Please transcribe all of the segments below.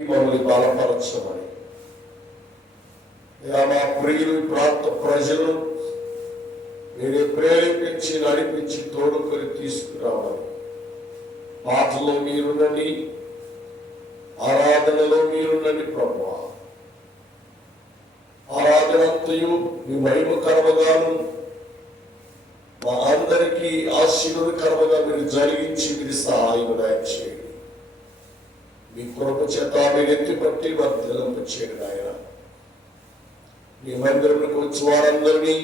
మమ్మల్ని బలపరచమని మా ప్రియులు ప్రాంత ప్రజలు మీరే ప్రేరేపించి నడిపించి తోడుకొని తీసుకురావాలి. పాటలో మీరునండి, ఆరాధనలో మీరునండి ప్రభువా. ఆరాధనంతయు మీ మహిమకరముగాను మా అందరికీ ఆశీర్వాదకరముగా మీరు జరిగించి మీరు సహాయం దయచేయండి. మీ కృప చేత మీరు ఎత్తిపట్టి వర్ధలింప చేయండి ఆయన. మీ మందిరంలోకి వచ్చి వారందరినీ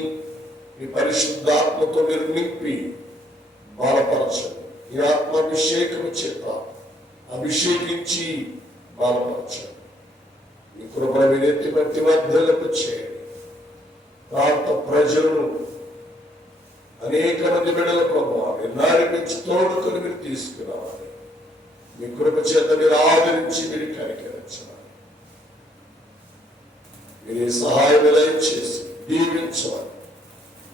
మీ పరిశుద్ధాత్మతో మీరు నింపి బలపరచండి. మీ ఆత్మాభిషేకం చేత అభిషేకించి బలపరచండి. మీ కృపను మీరు ఎత్తిపట్టి వర్ధలింప చేయండి. ప్రాంత ప్రజలను అనేక మంది బిడ్డల ప్రభావం మీరు నడిపించి తోడుకొని మీరు తీసుకురావాలి. మీ కృప చేత మీరు ఆదరించి మీరు కనికరించాలి. మీరు సహాయం దయచేసి దీవించాలి.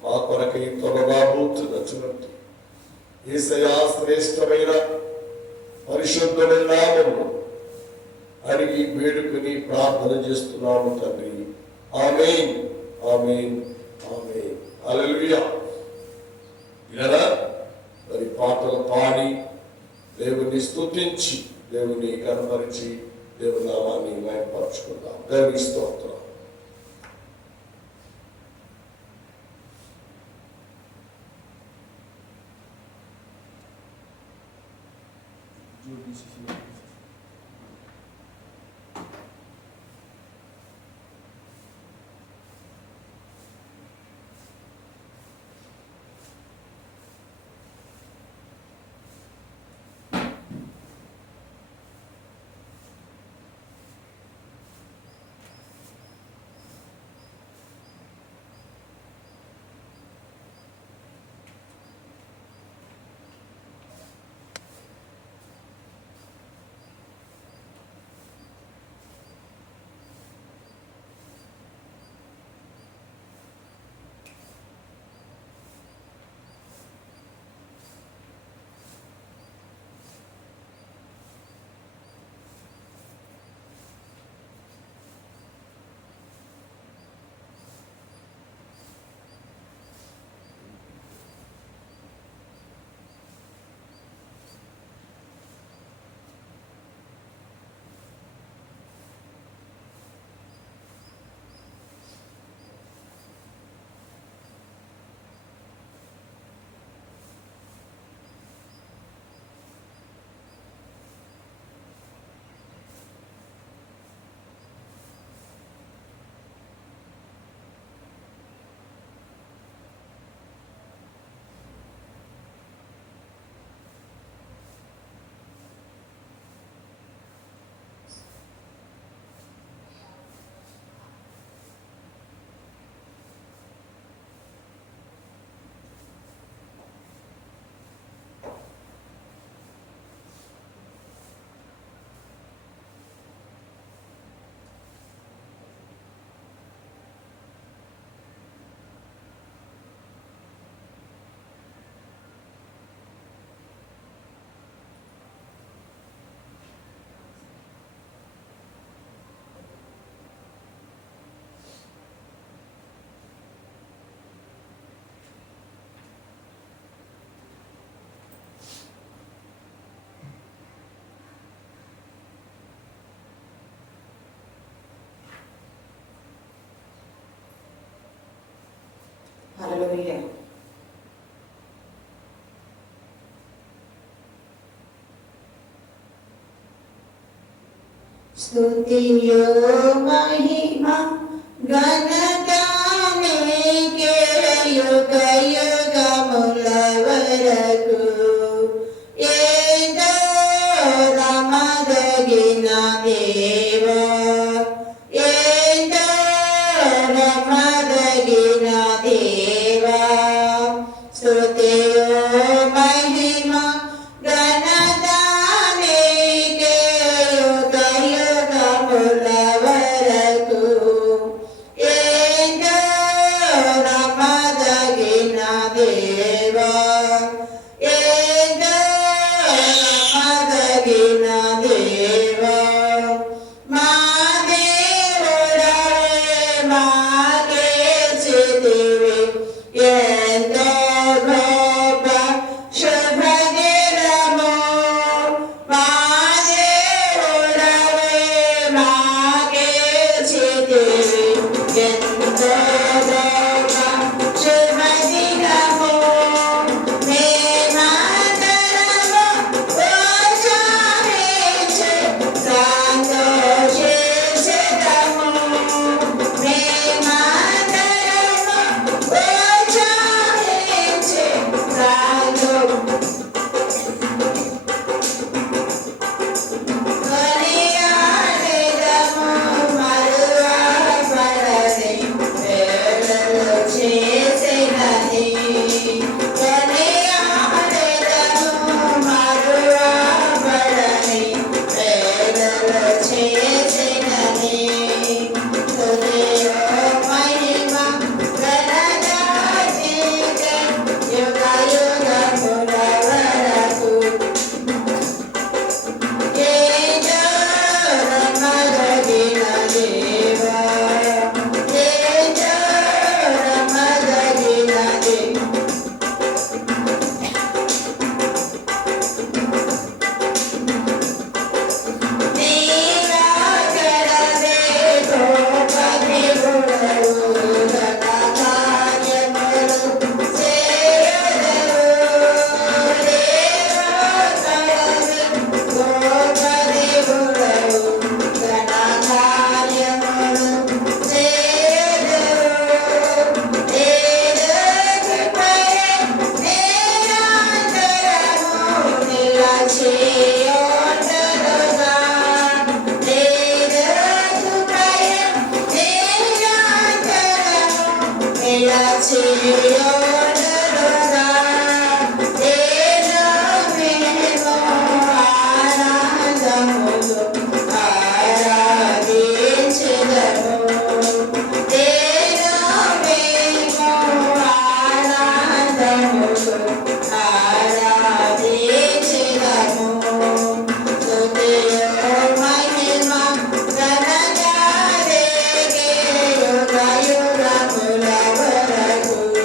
మా కొరకై త్వరగా రాబోతున్నటువంటి యేసయ్యా శ్రేష్టమైన పరిశుద్ధమైన నామములో అడిగి వేడుకొని ప్రార్థన చేస్తున్నాము తండ్రి. ఆమేన్, ఆమేన్, ఆమేన్. హల్లెలూయా. ఇలా మరి పాటలు పాడి దేవుని స్తుతించి దేవుని కనపరిచి దేవుని నామాన్ని మహిమపరచుకుందాం. దేవుని స్తోత్రం. హల్లెలూయా. స్తుతియో మహిమ ఘనత నీకే యుగ యుగముల వరకు. ఏదో రమదగిన దేవా, ఏదో రమదగిన దేవా. స్తుతియో మహిమ ఘనత నీకే యుగ యుగముల వరకు. ఏదో రమదగిన దేవా, ఏదో రమదగిన దేవా. చేసినని స్తుతియు మహిమ ఘనత నీకే యుగ యుగముల వరకు తేజోరమదగిన దేవా తేజోరమదగిన దేవా యుగ యుగముల వరకు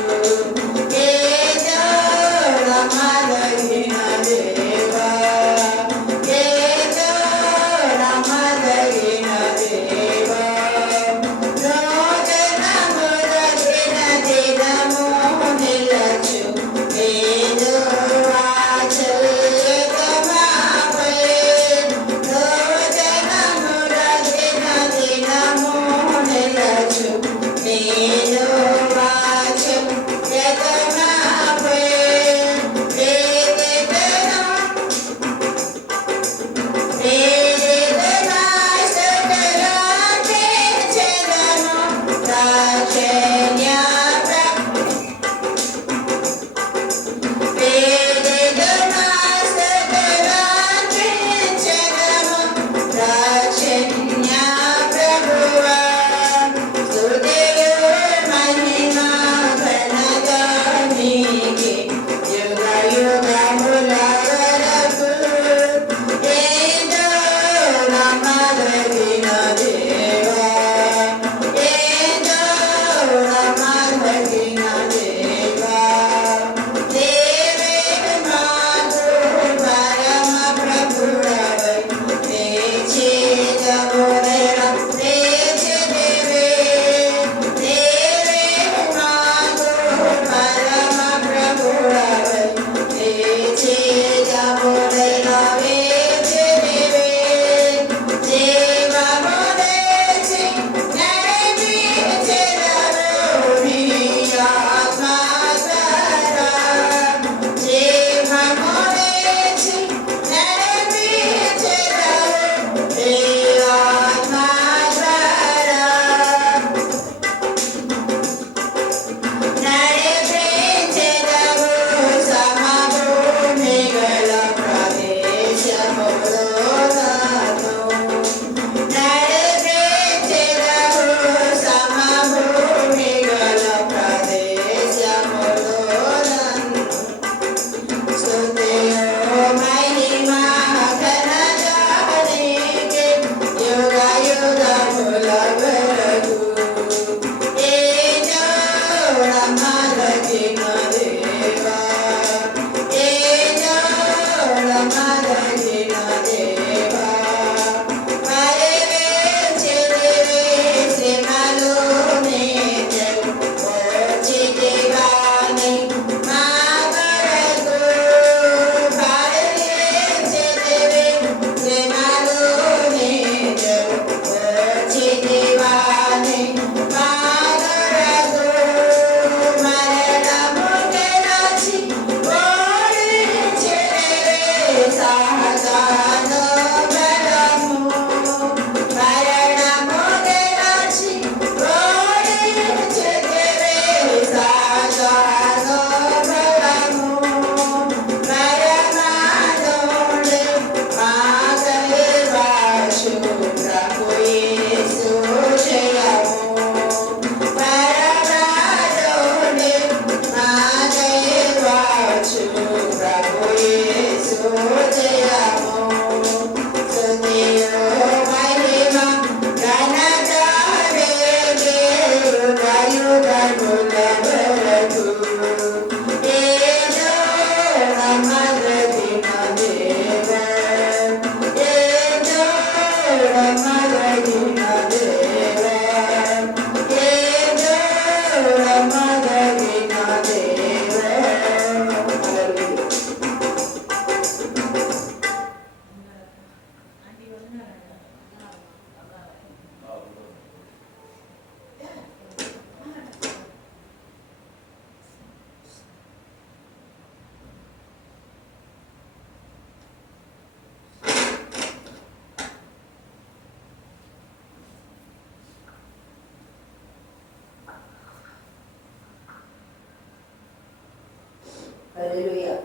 హల్లెలూయా.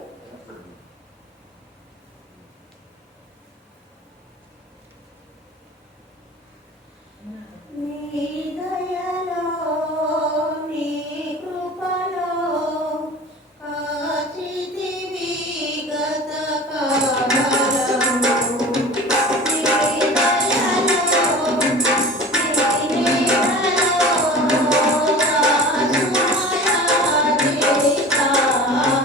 నీ దయలో నీ కృపలో కాచితివి గత కాలము. నీ దయలో నీ నీడలో దాచుమయా జీవితాంతము.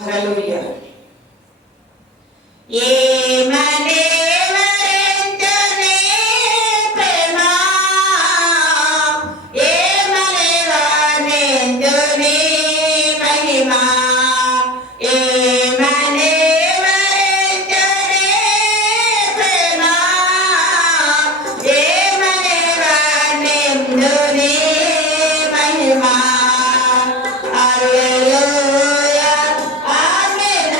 హల్లెలూయా. ఏమనే వరించునే ప్రేమ, ఏమనే వర్ణించునే మహిమ, ఏమనే వరించునే ప్రేమ, ఏమనే వర్ణించునే మహిమ. హల్లెలూయా, ఆమేన్,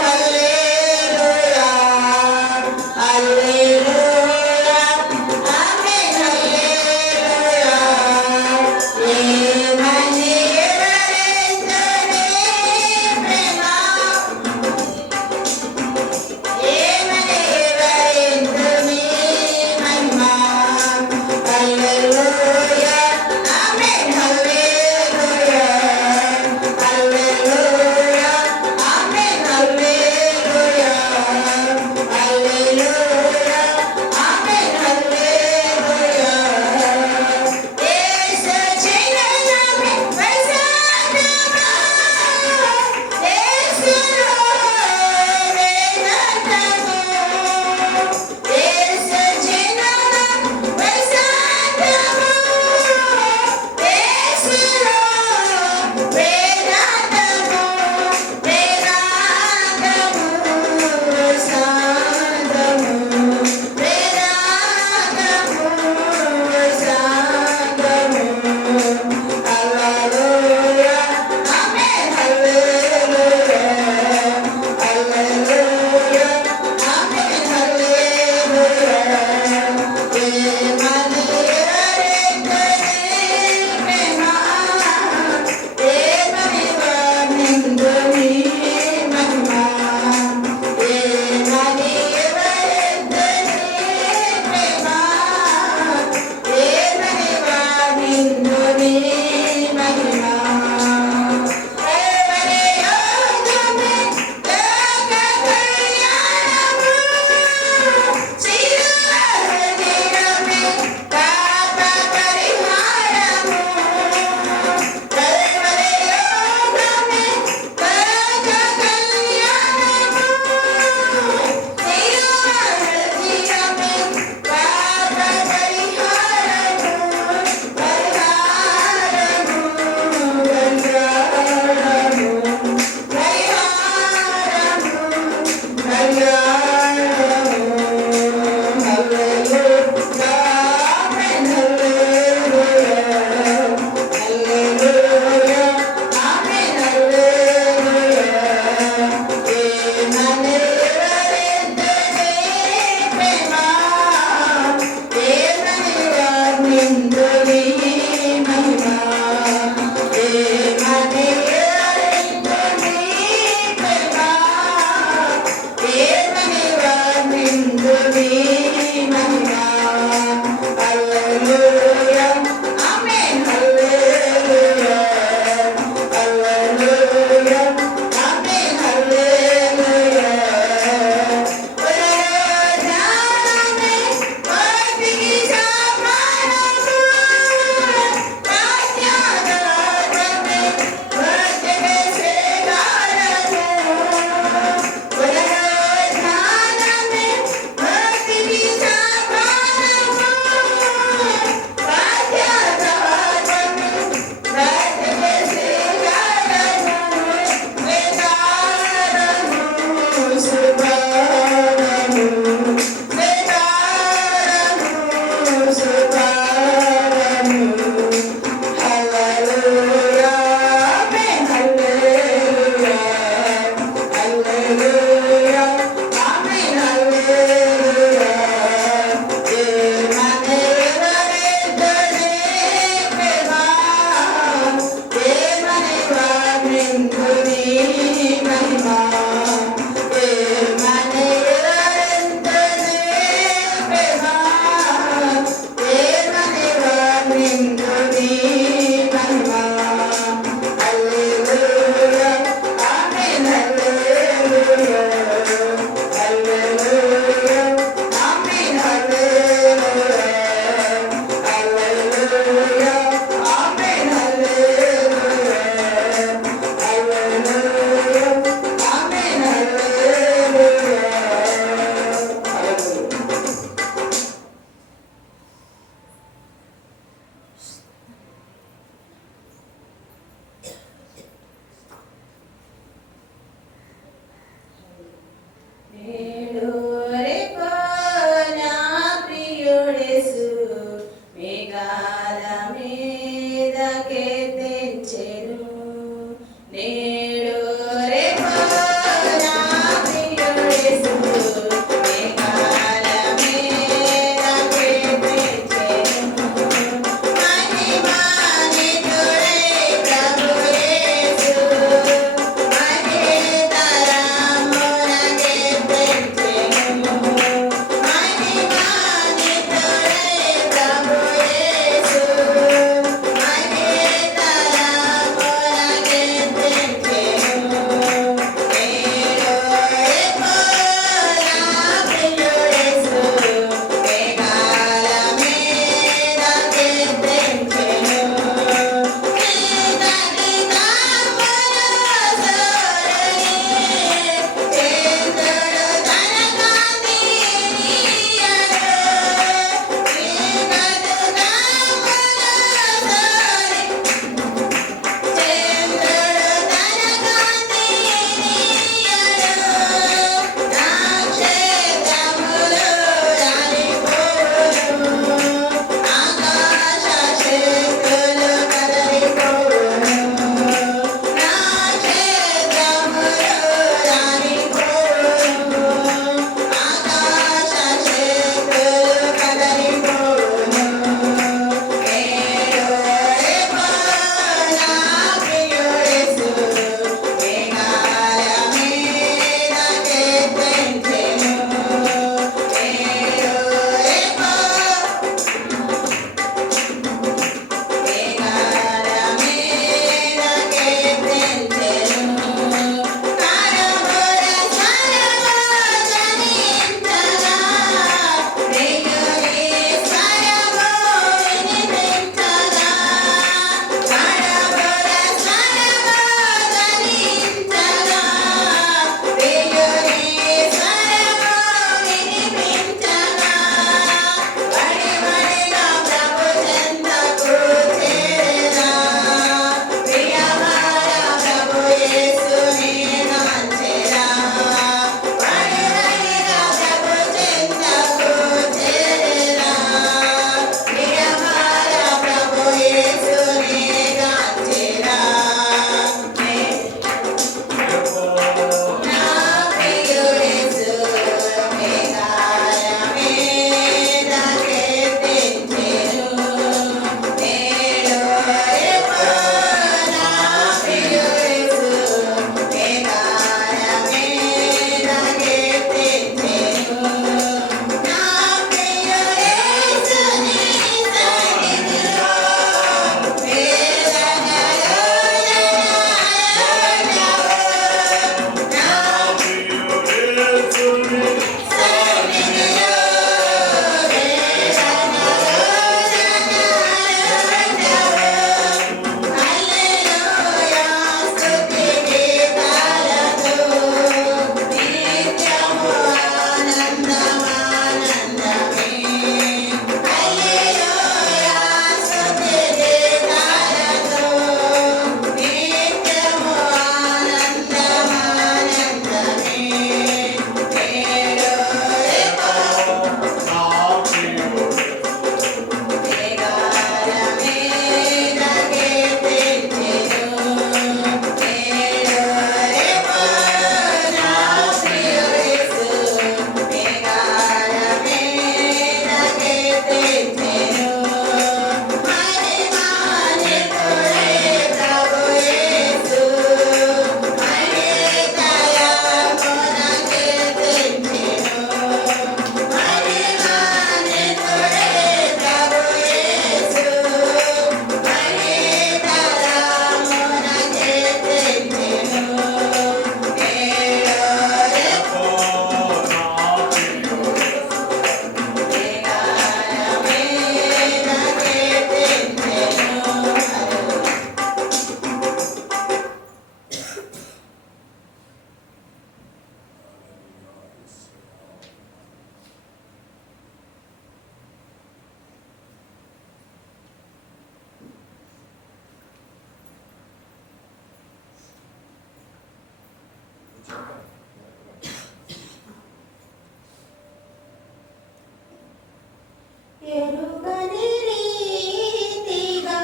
ఎరుగని రీతిగా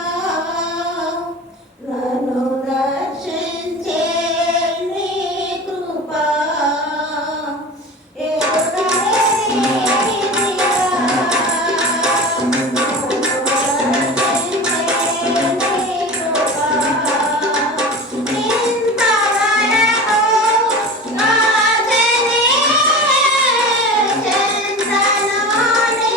నన్ను దర్శించే నీ కృపా ఎరుగని రీతిగా నన్ను దర్శించే నీ కృపా ఇంతవరకు నాచని చెంతనాని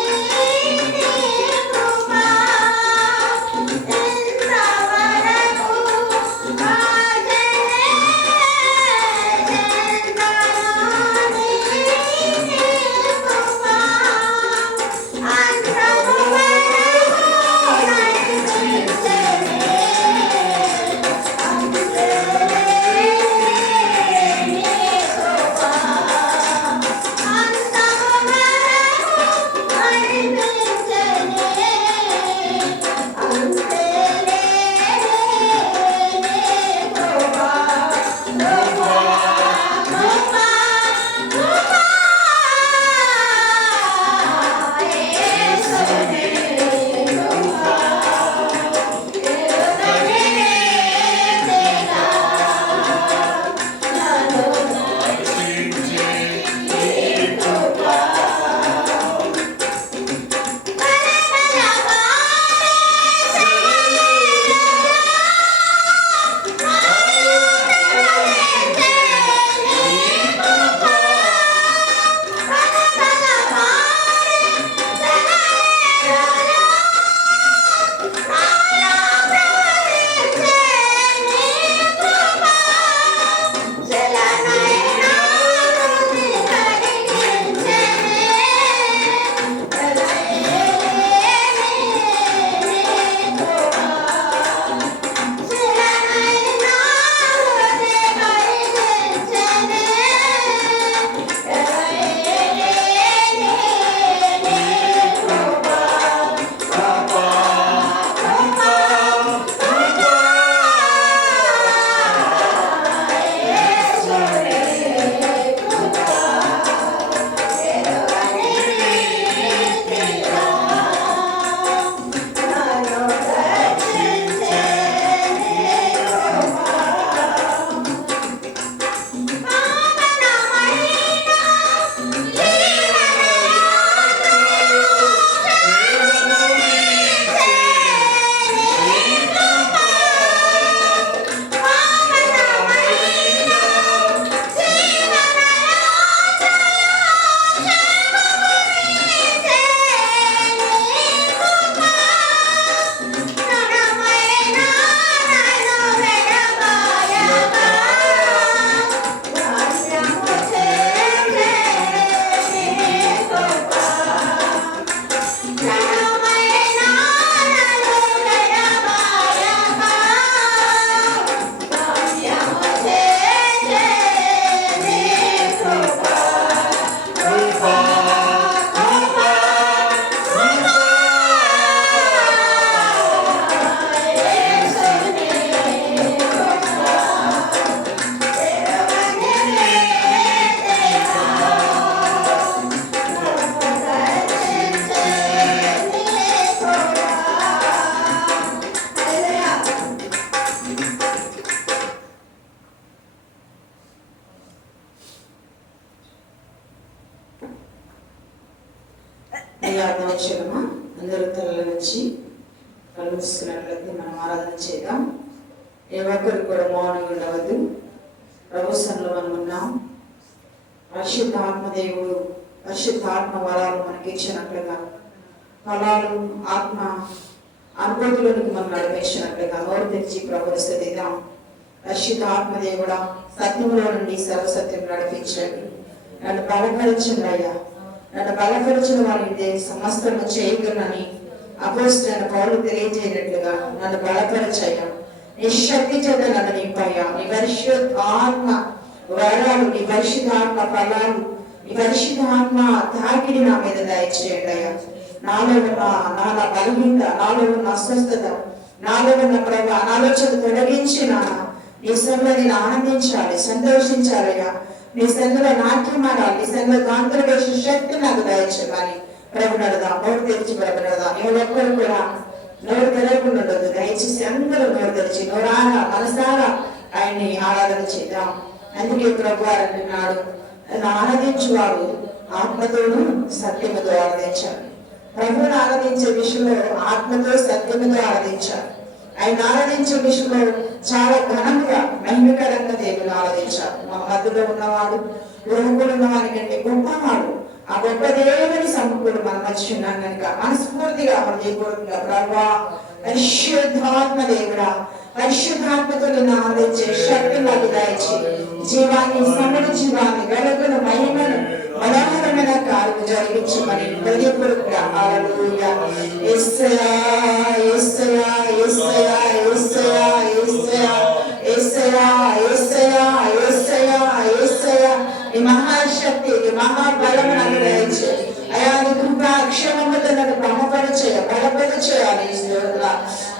అధ్యక్షులమా అందరూ తలలు వచ్చి కళ్ళు మూసుకున్నట్లయితే మనం ఆరాధన చేద్దాం. ఏ ఒక్కరు కూడా మౌనంగా ఉండవద్దు. ప్రభు సన్నిధిలో మనం ఉన్నాం. పరిశుద్ధ ఆత్మదేవుడు పరిశుద్ధ ఆత్మ వరాలు మనకి ఇచ్చినట్లుగా ఫలాలు ఆత్మ అనుభూతులకు మనం నడిపించినట్లుగా నోరు తెరిచి ప్రభుని స్తుతిద్దాం. పరిశుద్ధ ఆత్మదేవుడా సత్యంలో నుండి సర్వసత్యం నడిపించండి. నన్ను బలపరచండి అయ్యా. నన్ను బలపరిచిన వారి సమస్తము చేయగలనని అపోస్తలుడైన పౌలు తెలియజేయనట్లుగా నన్ను బలపరచయ్యా. నీ శక్తి చేత నన్ను నింపయ్యా. నీ పరిశుద్ధ ఆత్మ వరాలు, నీ పరిశుద్ధ ఆత్మ ఫలాలు, నీ పరిశుద్ధ ఆత్మ తాకిడి నా మీద దయచేయండి అయ్యా. నాలో ఉన్న నాన్న బలహీనత, నాలో ఉన్న అస్వస్థత, నాలో ఉన్న ప్రభు అనాలోచన తొలగించి నాన్న ఈ సమయంలో నేను ఆనందించాలి, సంతోషించాలిగా. నీ సన్నిధిలో నాట్యం ఆడాలి, నీ సన్నిధిలో గాంతులు వేసే శక్తి నాకు దయచేయమని ప్రభు నడదాం. నోరు తెరిచి ప్రభు నడదాం. ఎవరు ఒక్కరు కూడా నోరు తెరవకుండా ఉండదు. దయచేసి అందరూ నోరు తెరిచి నోరారా మనసారా ఆయన్ని ఆరాధన చేద్దాం. అందుకే ప్రభు అంటున్నాడు, నన్ను ఆరాధించువారు ఆత్మతోనూ సత్యముతో ఆరాధించాలి. ప్రభువును ఆరాధించే విషయంలో ఆత్మతో సత్యముతో ఆరాధించాలి. ఆయన ఆరాధించే విషయంలో చాలా ఘనంగా మహిమకరంగా దేవుని ఆరాధించాలి. మా మధ్యలో ఉన్నవాడు లోకంలో ఉన్నవాడి కంటే గొప్పవాడు, ఆ గొప్ప దేవుని సమకూడు మన మధ్య ఉన్నాం కనుక మనస్ఫూర్తిగా హృదయపూర్వకంగా ప్రభువా పరిశుద్ధాత్మ దేవుడా, పరిశుద్ధాత్మతో నిన్ను ఆరాధించే శక్తి నాకు దయచి జీవాన్ని సమృద్ధి జీవాన్ని వెలుగును మహిమను మనోహరమైన కార్యము జరిగించమని హృదయపూర్వకంగా హల్లెలూయా. యేసయ్యా యేసయ్యా యేసయ్యా యేసయ్యా యేసయ్యా యేసయ్యా యేసయ్యా యేసయ్యా యేసయ్యా ఈ మహాశక్తి ఈ మహాబలము నాకు దయచే అయా. నీ కృపా క్షేమముతో నన్ను బలపరిచేయాలి.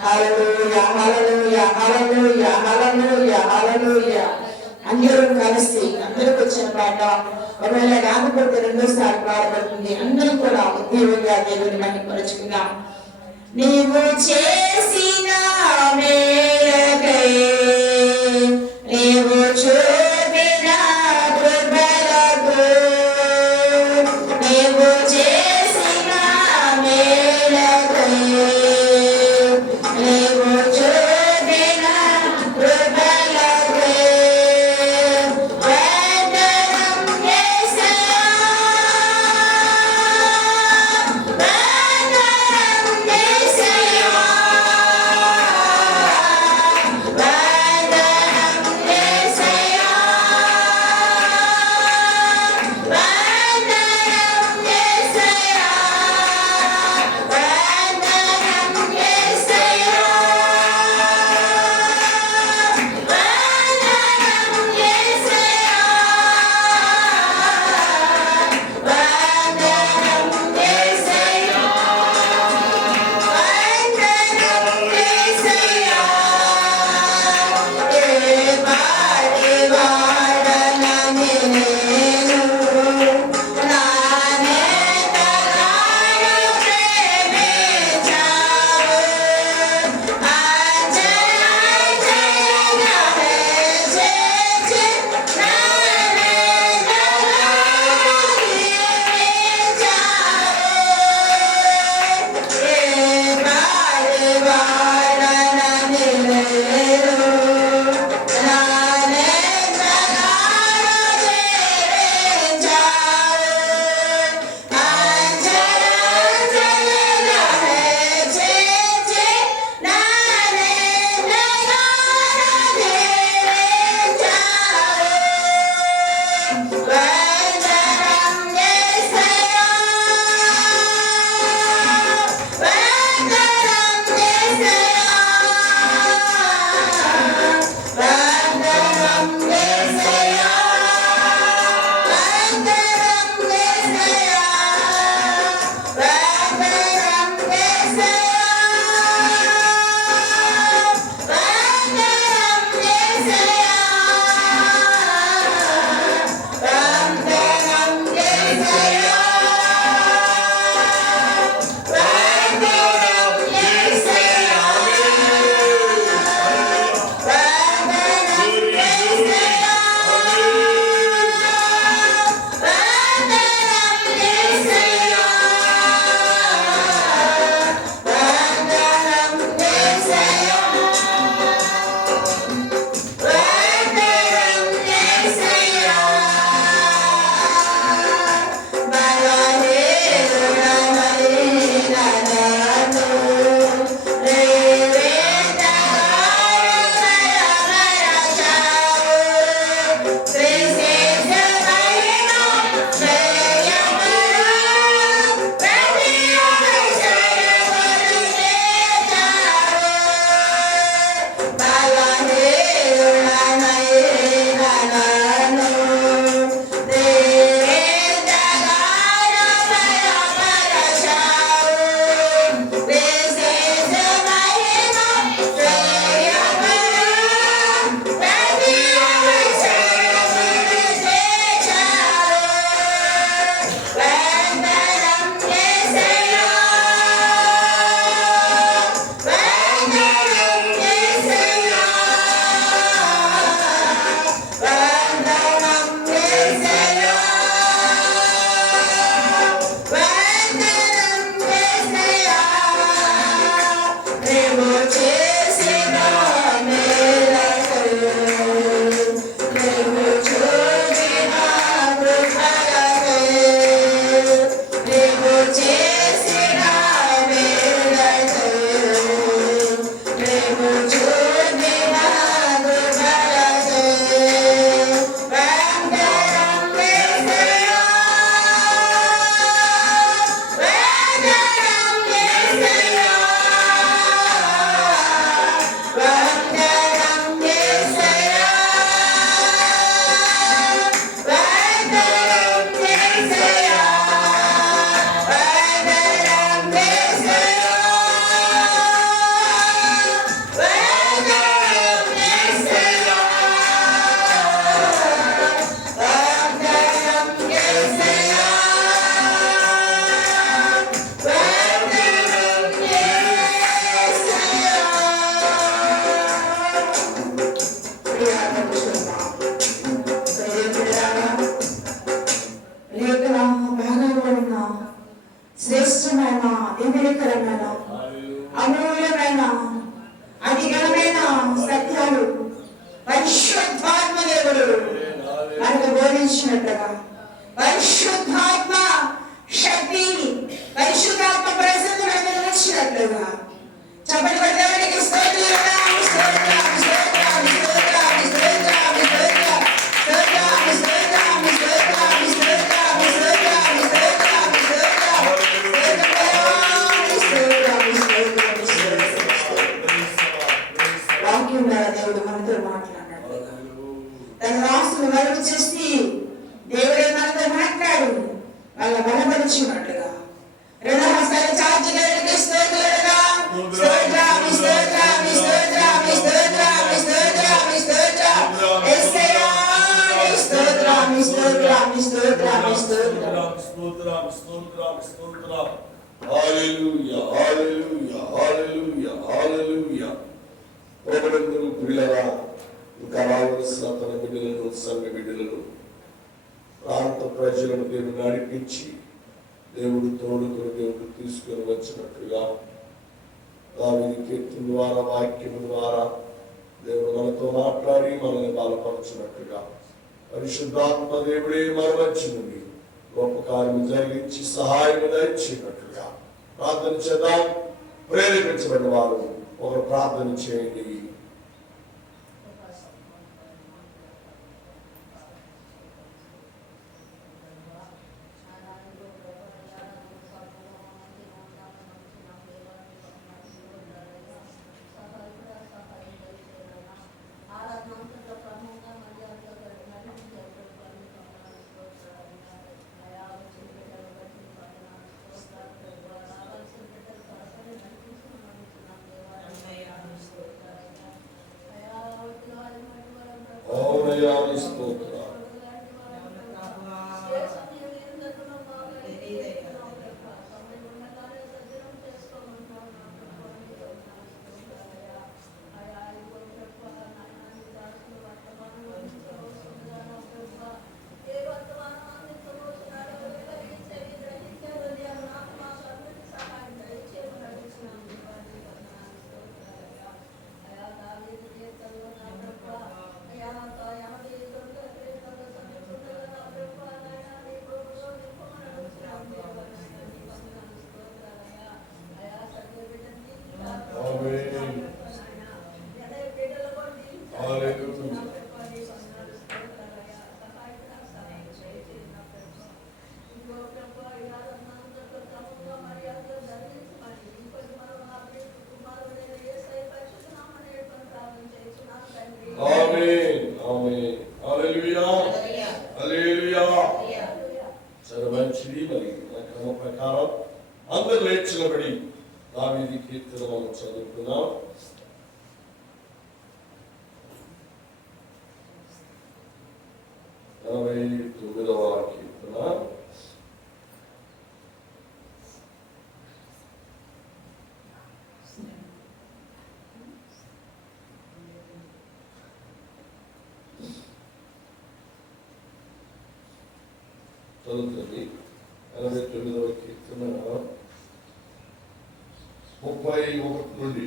హల్లెలూయా హల్లెలూయా హల్లెలూయా హల్లెలూయా హల్లెలూయా. అందరూ కలిసి అందరికి వచ్చిన పాట ఒకవేళ రాకపోతే రెండోసారి పాడబడుతుంది. అందరూ కూడా ఉద్యోగంగా దేవుని మహిమపరుచుకుందాం. నీవు చేసిన మేలకై నీవు చూపిన కృపలకు నీవు చేసిన మేలకై నీవు చూపిన కృపలకై వందనం యేసయ్యా, వందనం యేసయ్యా, నీవు చేసిన మేలకు, నీవు చూపిన కృపలకు, నీవు చేసిన మేలకు, నీవు చూపిన కృపలకు వందనం యేసయ్యా, వందనం యేసయ్యా, వందనం యేసయ్యా, వందనం యేసయ్యా, వందనం యేసయ్యా, వందనం యేసయ్యా, వందనం యేసయ్యా, వందనం లేఖన భాగంలో శ్రేష్టమైన దివ్యకరమైన అమూల్యమైన అధికమైన సత్యాలు పరిశుద్ధాత్మ దేవుడు మనకు బోధించినట్లుగా పరిశుద్ధాత్మ శక్తి పరిశుద్ధాత్మ ప్రజలు వచ్చినట్లుగా చప్పటి కొట్టడానికి స్తోత్రం, స్తోత్రం, స్తోత్రం, స్తోత్రం, స్తోత్రం, స్తోత్రం, స్తోత్రం, స్తోత్రం, స్తోత్రం, స్తోత్రం, స్తోత్రం, స్తోత్రం, స్తోత్రం, స్తోత్రం, వాక్యం ద్వారా దేవుడు మనతో మాట్లాడినట్లుగా తన రాసును మరుగు చేసి దేవుడే మనతో మాట్లాడు వాళ్ళ బలపరిచినట్లుగా రుణహస్తాలు చార్జి గారికి స్తోత్రులుగా స్తోత్రం, స్తోత్రం, స్తోత్రం, స్తోత్రం, స్తోత్రం, స్తోత్రం, యేసయ్యా స్తోత్రం, స్తోత్రం, స్తోత్రం, స్తోత్రం. హల్లెలూయా, హల్లెలూయా, హల్లెలూయా, హల్లెలూయా. ప్రభునందు ప్రియులారా, ఇంకా రావలసిన తన బిడ్డలను, సంఘ బిడ్డలను, ప్రాంత ప్రజలను దేవుడు నడిపించి దేవుడు తోడుకొని దేవుడు తీసుకొని వచ్చినట్లుగా దావీదు కీర్తన ద్వారా వాక్యం ద్వారా దేవుడు మనతో మాట్లాడి మనల్ని బలపరచినట్లుగా పరిశుద్ధాత్మ దేవుడే మన మధ్య నుండి గొప్ప కార్యం జరిగించి సహాయం దయచేయనట్లుగా ప్రార్థన చేద్దాం. ప్రేరేపించబడిన వారు ఒకరు ప్రార్థన చేయండి. అవునయ్యాని స్తోత్ర. ప్రకారం అందరు లేచినబడి దావీదు కీర్తన మనం చదువుకున్నాం. కీర్తన చదువుతుంది. 89వ కీర్తన 31 నుండి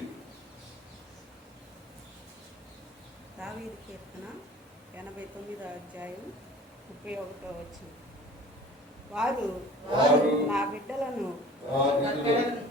దావీదు కీర్తన 89వ అధ్యాయం 31వ వచనం. వారు వారు నా బిడ్డలను నా నిధులను,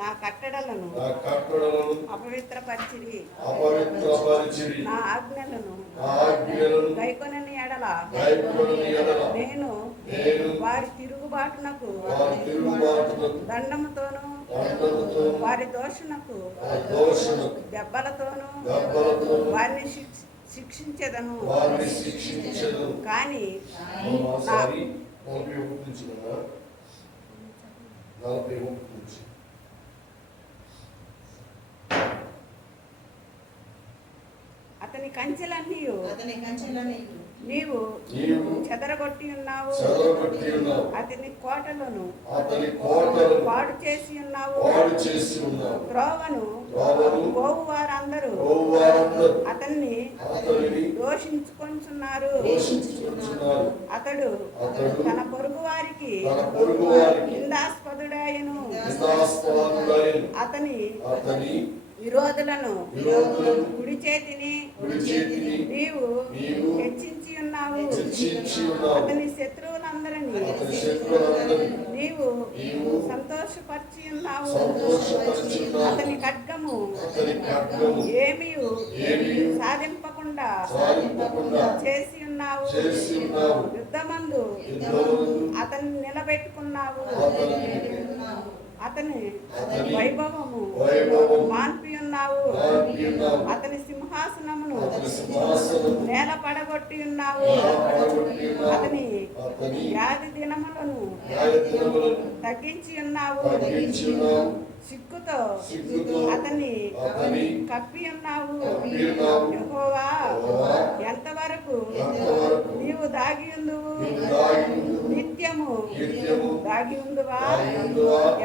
నా కట్టడలను నా కట్టడలను అపవిత్రపరిచిరి. అపవిత్రపరిచిరి. నా ఆజ్ఞలను నా ఆజ్ఞలను గైకొనని ఎడల గైకొనని ఎడల నేను నేను వారి తిరుగుబాటునకు వారి తిరుగుబాటునకు దండముతోను దండముతోను వారి దోషణకు వారి దోషణకు దెబ్బలతోను దెబ్బలతోను వారిని శిక్షించెదను. వారిని శిక్షించెదను. కానీ ఒకసారి 41 నుంచి కదా 41 నుంచి అతని కంచెలన్నీ నీవు నీవు చెదరగొట్టి ఉన్నావు. చెదరగొట్టి ఉన్నావు. అతని కోటలను అతని కోటలను పాడు చేసి ఉన్నావు. పాడు చేసి ఉన్నావు. త్రోవను పోవు వారందరూ వారందరూ అతన్ని అతనిని దోషించుకొంచున్నారు. దోషించుకొంచున్నారు. అతడు అతడు తన పొరుగు వారికి తన పొరుగు వారికి నిందాస్పదుడాయను. నిందాస్పదుడాయను. అతని అతని విరోధులను విరోధులను కుడి చేతిని నీవు హెచ్చించి ఉన్నావు. అతని శత్రువులందరినీ అతని శత్రువులందరినీ నీవు నీవు సంతోషపరిచి ఉన్నావు. సంతోషపరిచి ఉన్నావు. అతని ఖడ్గము అతని ఖడ్గము ఏమీయు సాధింపకుండా చేసి ఉన్నావు. చేసి ఉన్నావు. యుద్ధమందు యుద్ధమందు అతన్ని నిలబెట్టుకున్నావు. అతని వైభవము మాన్పి ఉన్నావు. అతని సింహాసనమును నేల పడగొట్టి ఉన్నావు. అతని వ్యాధి దినములను తగ్గించి ఉన్నావు. సిగ్గుతో అతన్ని కప్పి ఉన్నావు. యెహోవా ఎంతవరకు నీవు దాగి ఉందువు? నిత్యము దాగి ఉందువా?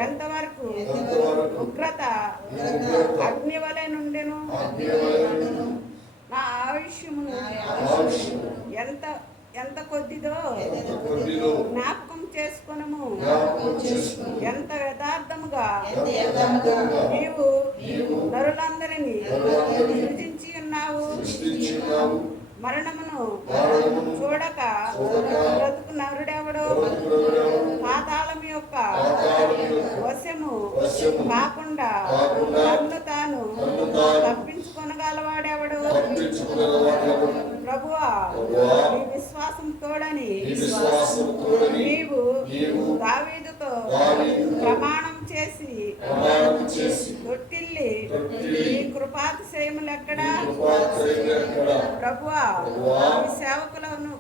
ఎంతవరకు ఉగ్రత అగ్ని వలె నుండెను. నా ఆయుష్యమును ఎంత కొద్దిదో జ్ఞాపకం చేసుకొనుము. ఎంత యథార్థముగా నీవు నరులందరినీ సృజించి ఉన్నావు. మరణమును చూడక బ్రతుకు నరుడెవడో? పాతాళం యొక్క వశము కాకుండా తన్ను తాను తప్పించుకొనగలవాడెవడు? ప్రభువా, నీ విశ్వాసం తోడని నీవు దావీదుతో ప్రమాణం చేసి తొట్టిల్లి నీ కృపాతిశయములెక్కడా? ప్రభువా, నీ సేవకులను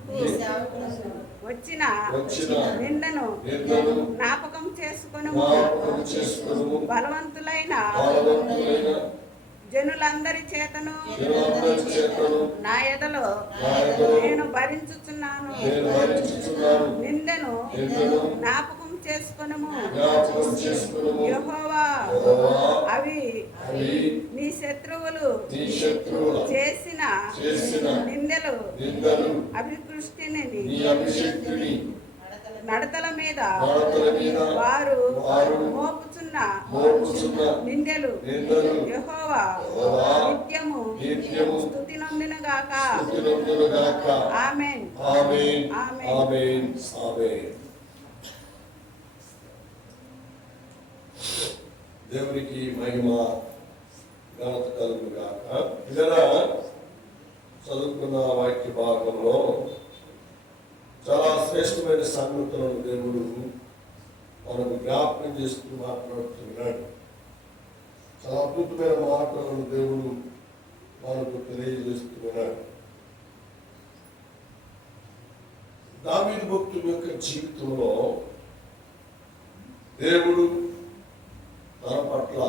వచ్చిన నిందను జ్ఞాపకం చేసుకొను. బలవంతులైన జనులందరి చేతను నా ఎదలో నేను భరించుచున్నాను. నిందను జ్ఞాపకం చేసుకొనుము. యెహోవా, అవి నీ శత్రువులు చేసిన నిందలు అభికృష్టిని నడతల మీద వారు మోపుచున్న నిందెలు యెహోవా నిత్యము స్తుతి నొందునుగాక. ఆమేన్. ఆమేన్. దేవునికి మహిమ ఘనత కలుగుగాక. ఇలా చదువుకున్న వాక్య భాగంలో చాలా శ్రేష్టమైన సంగతులను దేవుడు మనకు జ్ఞాపకం చేస్తూ మాట్లాడుతున్నాడు. చాలా అద్భుతమైన మాటలను దేవుడు మనకు తెలియజేస్తున్నాడు. దావీదు భక్తుని యొక్క జీవితంలో దేవుడు తన పట్ల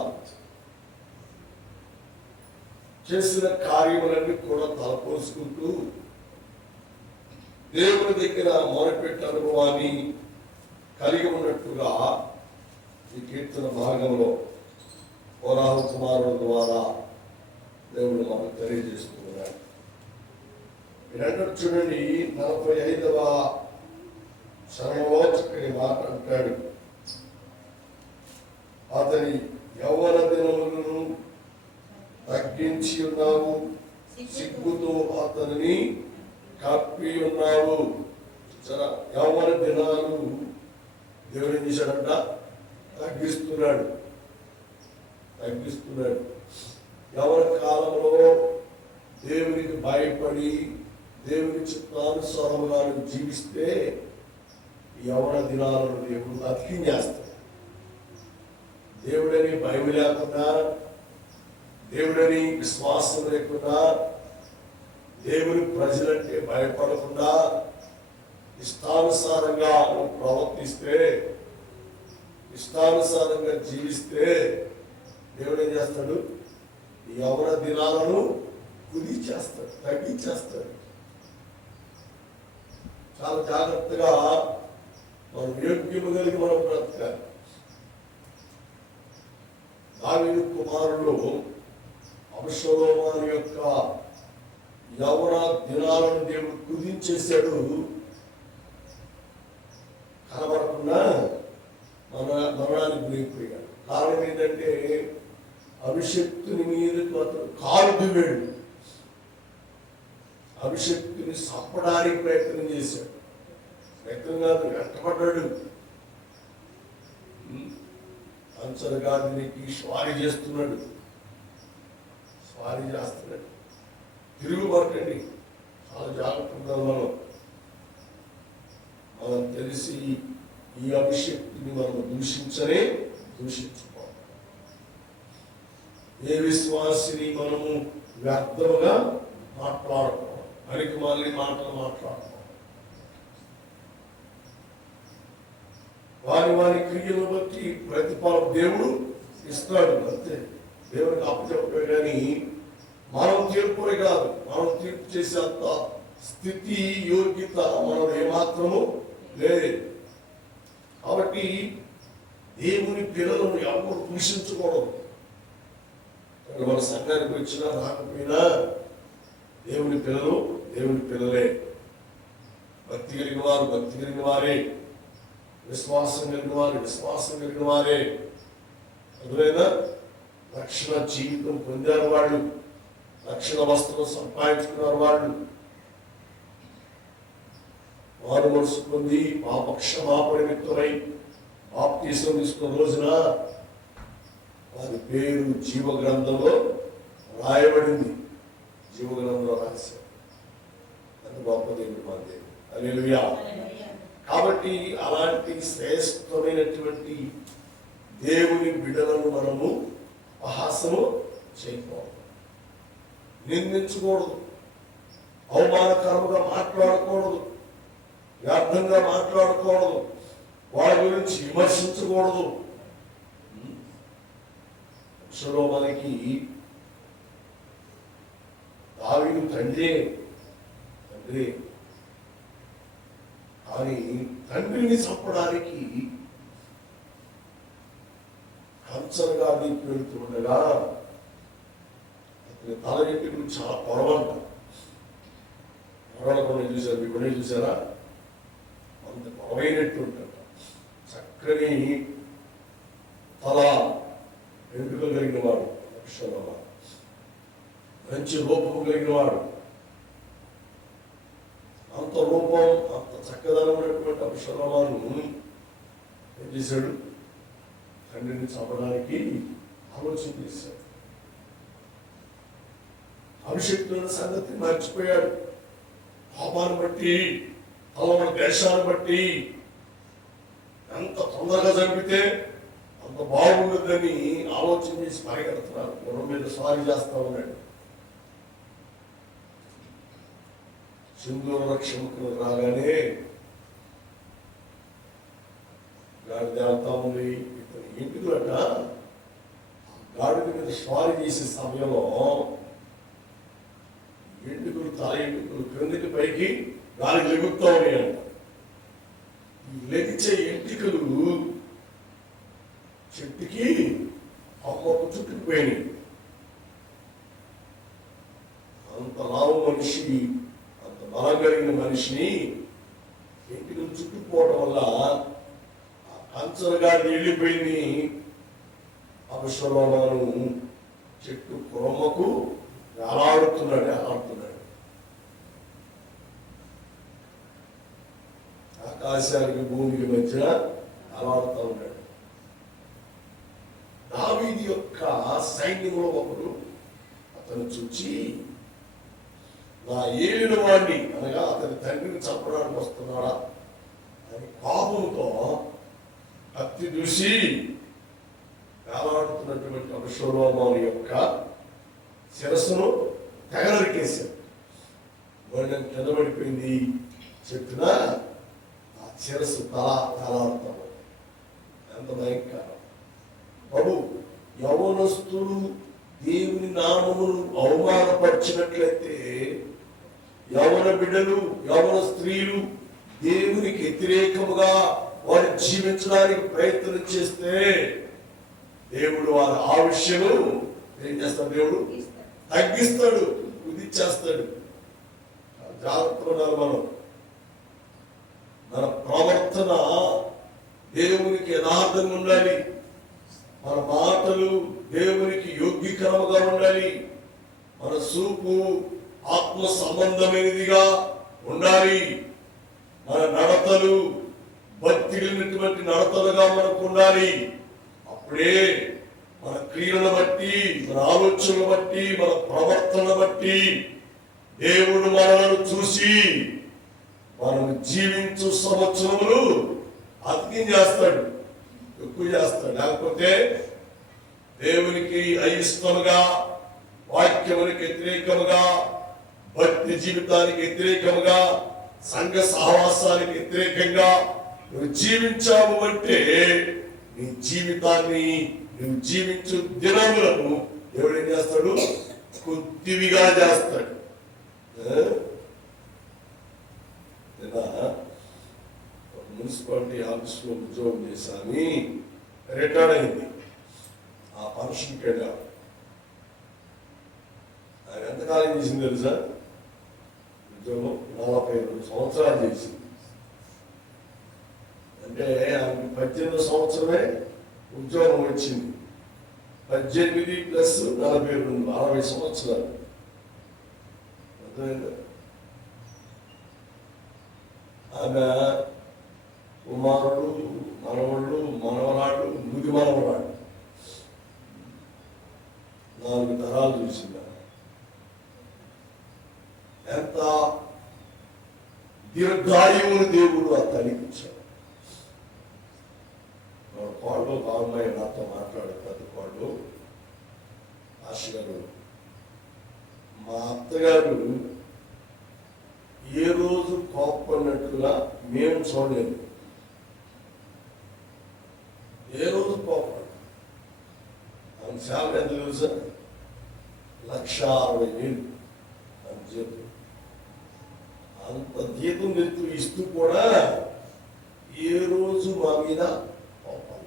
చేసిన కార్యములన్నీ కూడా తలపోసుకుంటూ దేవుని దగ్గర మొరపెట్టే అనుభవాన్ని కలిగి ఉన్నట్టుగా ఈ కీర్తన భాగంలో కోరాహ కుమారుల ద్వారా దేవుడు మనకు తెలియజేస్తున్నాడు. మీరందరూ చూడండి, 45వ శరణంలో చక్కని మాట అంటాడు. అతని యవ్వన దినములను తగ్గించి ఉన్నావు, సిగ్గుతో అతనిని కప్పి ఉన్నావు. ఎవరి దినాలు దేవుడు ఏం చేశాడంట? తగ్గిస్తున్నాడు. ఎవరి కాలంలో దేవునికి భయపడి దేవుని చిత్తానుసారంగా జీవిస్తే ఎవరి దినాలను దేవుడు అతికించేస్తాడు. దేవుడని భయం లేకుండా, దేవుడని విశ్వాసం లేకుండా, దేవుని ప్రజలంటే భయపడకుండా ఇష్టానుసారంగా ప్రవర్తిస్తే, ఇష్టానుసారంగా జీవిస్తే దేవుడు ఏం చేస్తాడు? ఎవరి దినాలను కుదిచేస్తాడు, తగ్గించేస్తాడు. చాలా జాగ్రత్తగా మనం యోగ్యము కలిగి మనం బ్రతకాలి. దావీదు కుమారులు అబ్షలోము యొక్క యవ్వన దినాలను దేవుడు కుదించేశాడు. కనబడకుండా మరణానికి గురైపోయాడు. కారణం ఏంటంటే అభిషక్తుని మీదకు అతను కాలు దివాడు. అభిషక్తుని చంపడానికి ప్రయత్నం చేశాడు. ప్రయత్నం కాదు, వెంటబడ్డాడు. అంచనగాదినికి స్వారీ చేస్తున్నాడు. తిరుగుబాటండి. చాలా జాగ్రత్తగా మనం తెలిసి ఈ అభిషక్తిని మనం దూషించుకోవాలి. ఏ విశ్వాసిని మనము వ్యర్థముగా మాట్లాడుకోవాలి, పనికి మళ్ళీ మాటలు మాట్లాడుకోవాలి. వారి క్రియను బట్టి ప్రతిఫలం దేవుడు ఇస్తాడు. అంతే, దేవుడికి అప్పచెప్పే కానీ మనం తీర్పులే కాదు, మనం తీర్పు చేసేంత స్థితి యోగ్యత మనం ఏమాత్రము లేదు. కాబట్టి దేవుని పిల్లలను ఎవరు దూషించకూడదు. మన సంఘానికి వచ్చినా రాకపోయినా దేవుని పిల్లలే. భక్తి కలిగిన వారు భక్తి కలిగిన వారే, విశ్వాసం కలిగిన వారే. అందువల్ల రక్షణ జీవితం పొందారు వాళ్ళు, రక్షణ వస్త్రం సంపాదించుకున్నారు వాళ్ళు. వారు మనసు పొంది పాపక్షమాపణ నిమిత్తమై బాప్తీసం తీసుకున్న రోజున వారి పేరు జీవ గ్రంథంలో రాయబడింది. జీవ గ్రంథంలో రాశారు. అంత గొప్ప దేవుడు మా దేవుడు. హల్లెలూయా. కాబట్టి అలాంటి శ్రేష్టమైనటువంటి దేవుని బిడ్డలను మనము అపహాసము చేయకూడదు, నిందించకూడదు, అవమానకరముగా మాట్లాడకూడదు, వ్యర్థంగా మాట్లాడకూడదు, వాళ్ళ గురించి విమర్శించకూడదు. మనకి దావీదు తండ్రి కానీ తండ్రిని చంపడానికి కంచలుగా నీకు వెళుతుండగా అతని తల వెంట్రుకలు చాలా పొడవంట. పొడవకుండా చూసారు, మీ కూడా చూసారా? అంత పొడవైనట్టు ఉంటుంట. చక్కని తల వెంట్రుకలు కలిగిన వాడు అక్షరమ, మంచి రూపము కలిగిన వాడు. అంత రూపం, అంత చక్కదనం ఉన్నటువంటి అక్షరమాను ఏం చేశాడు? తండ్రిని చంపడానికి ఆలోచన చేశాడు. అభిషేకుల సంగతి మర్చిపోయాడు. పాపాన్ని బట్టి, తలమైన దేశాన్ని బట్టి ఎంత తొందరగా చంపితే అంత బాగుండదని ఆలోచన చేసి పరిగెడుతున్నారు. గుర్రం మీద స్వారీ చేస్తా ఉన్నాడు. సింధూర రక్షముఖులు రాగానే గాడిద వెళ్తా ఉంది. ఇతను ఇంటికి అట గాడిద మీద స్వారీ చేసే సమయంలో ఎంటుకలు, తల ఎంటుకలు క్రిందికి పైకి గాలికి లెగుతా ఉన్నాయంట. ఈ లెగిచే ఎంటికలు చెట్టుకి అమ్మకు చుట్టుకుపోయినాయి. అంత లావు మనిషి, అంత బలం కలిగిన మనిషిని ఎంటికలు చుట్టుకుపోవడం వల్ల కంచలుగా వెళ్ళిపోయింది. అభిషేకం చెట్టు కొమ్మకు వేలాడుతున్నాడు. ఆకాశానికి భూమికి మధ్య వేలాడుతూ ఉన్నాడు. దావీదు యొక్క సైన్యంలో ఒకడు అతను చూచి, నా ఏలిన వాడిని అనగా అతని తండ్రిని చంపడానికి వస్తున్నాడా అని కోపంతో కత్తి దూసి వేలాడుతున్నటువంటి అభిషోలోమాను యొక్క శిరస్సును తెగనరికేశాడు. వాడిని కింద పడిపోయింది. చెప్పిన ఆ శిరస్సు తలాడుతాము. ఎంత భయంకరం! బాబు, యవనస్తులు దేవుని నామమును అవమానపరిచినట్లయితే, యవన బిడ్డలు, యవన స్త్రీలు దేవునికి వ్యతిరేకముగా వారు జీవించడానికి ప్రయత్నం చేస్తే దేవుడు వారి ఆయుష్యను ఏం చేస్తాడు? దేవుడు తగ్గిస్తాడు, కుదిచ్చేస్తాడు. జాగ్రత్తగా ఉండాలి. మన ప్రవర్తన దేవునికి యథార్థంగా ఉండాలి. మన మాటలు దేవునికి యోగ్యకరముగా ఉండాలి. మన చూపు ఆత్మ సంబంధమైనదిగా ఉండాలి. మన నడతలు భక్తినటువంటి నడతలుగా మనకు ఉండాలి. అప్పుడే మన క్రియలను బట్టి, మన ఆలోచనలు బట్టి, మన ప్రవర్తన బట్టి దేవుడు మనలను చూసి మనం జీవించు సంవత్సరములు అధికం చేస్తాడు, ఎక్కువ చేస్తాడు. లేకపోతే దేవునికి అయిష్టముగా, వాక్యమునికి వ్యతిరేకముగా, భక్తి జీవితానికి వ్యతిరేకముగా, సంఘ సహవాసానికి వ్యతిరేకంగా నువ్వు జీవించావు అంటే నీ జీవితాన్ని, నువ్వు జీవించు దినములను దేవుడు ఏం చేస్తాడు? కొద్దివిగా చేస్తాడు. మున్సిపాలిటీ ఆఫీస్లో ఉద్యోగం చేశాని రిటైర్డ్ అయింది. ఆ ఫంక్షన్కి వెళ్ళా. ఆయన ఎంతకాలం చేసింది తెలుసా? ఉద్యోగం 42 సంవత్సరాలు చేసింది. అంటే ఆమె 18 సంవత్సరమే ఉద్యోగం వచ్చింది. 18 ప్లస్ 42 60 సంవత్సరాలు. అర్థమైందా? ఆమె కుమారుడు, మనవళ్ళు, మనవరాడు, ముది మనవరాడు 4 తరాలు చూసింది. ఎంత దీర్ఘాయువును దేవుడు ఆ తల్లికి ఇచ్చాడు. కోళ్ళు ఒక అమ్మాయి నాతో మాట్లాడారు. పెద్ద కోళ్ళు ఆశ గారు, మా అత్తగారు ఏ రోజు కోపడినట్లుగా మేము చూడలేదు. ఏ రోజు కోపడు. ఆమె శాలరీ ఎంత తెలుసా? 1,60,000 అని చెప్పు. అంత జీతం తెస్తూ ఇస్తూ కూడా ఏ రోజు మా మీద కోపం.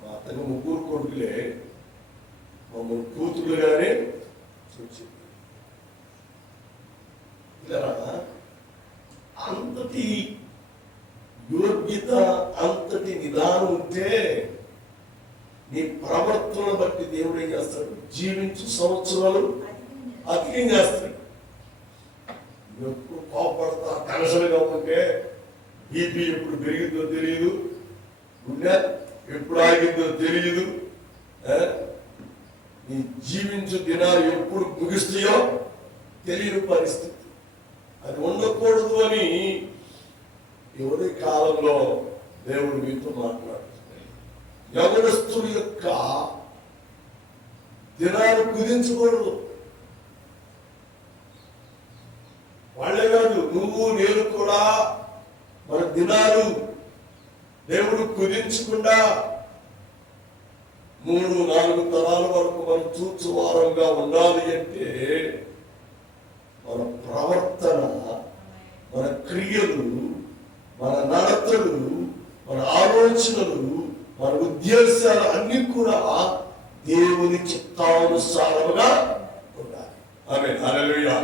మా అత్తగా 3 కొడుకులే, మమ్మల్ని కూతురుగానే చూసింది. అంతటి యోగ్యత, అంతటి నిదానం ఉంటే నీ ప్రవర్తన బట్టి దేవుడు ఏం చేస్తాడు? జీవించు సంవత్సరాలు అధికం చేస్తాడు. ఎప్పుడు కోపడతా, టెన్షన్గా ఉంటే బీపీ ఎప్పుడు పెరిగిందో తెలియదు, గుండె ఎప్పుడు ఆగిందో తెలియదు, నీ జీవించు దినాలు ఎప్పుడు ముగిస్తాయో తెలియని పరిస్థితి. అది ఉండకూడదు అని ఎవరి కాలంలో దేవుడు మీతో మాట్లాడుతున్నాడు. యవనస్తుల యొక్క దినాలు కుదించకూడదు. వాళ్ళే కాదు, నువ్వు నేను కూడా మన దినాలు దేవుడు కుదించకుండా 3-4 తరాల వరకు మనం చూచు వారంగా ఉండాలి అంటే మన ప్రవర్తన, మన క్రియలు, మన నడతలు, మన ఆలోచనలు, మన ఉద్దేశాలు అన్ని కూడా దేవుని చిత్తానుసారముగా ఉండాలి. ఆమేన్, హల్లెలూయా.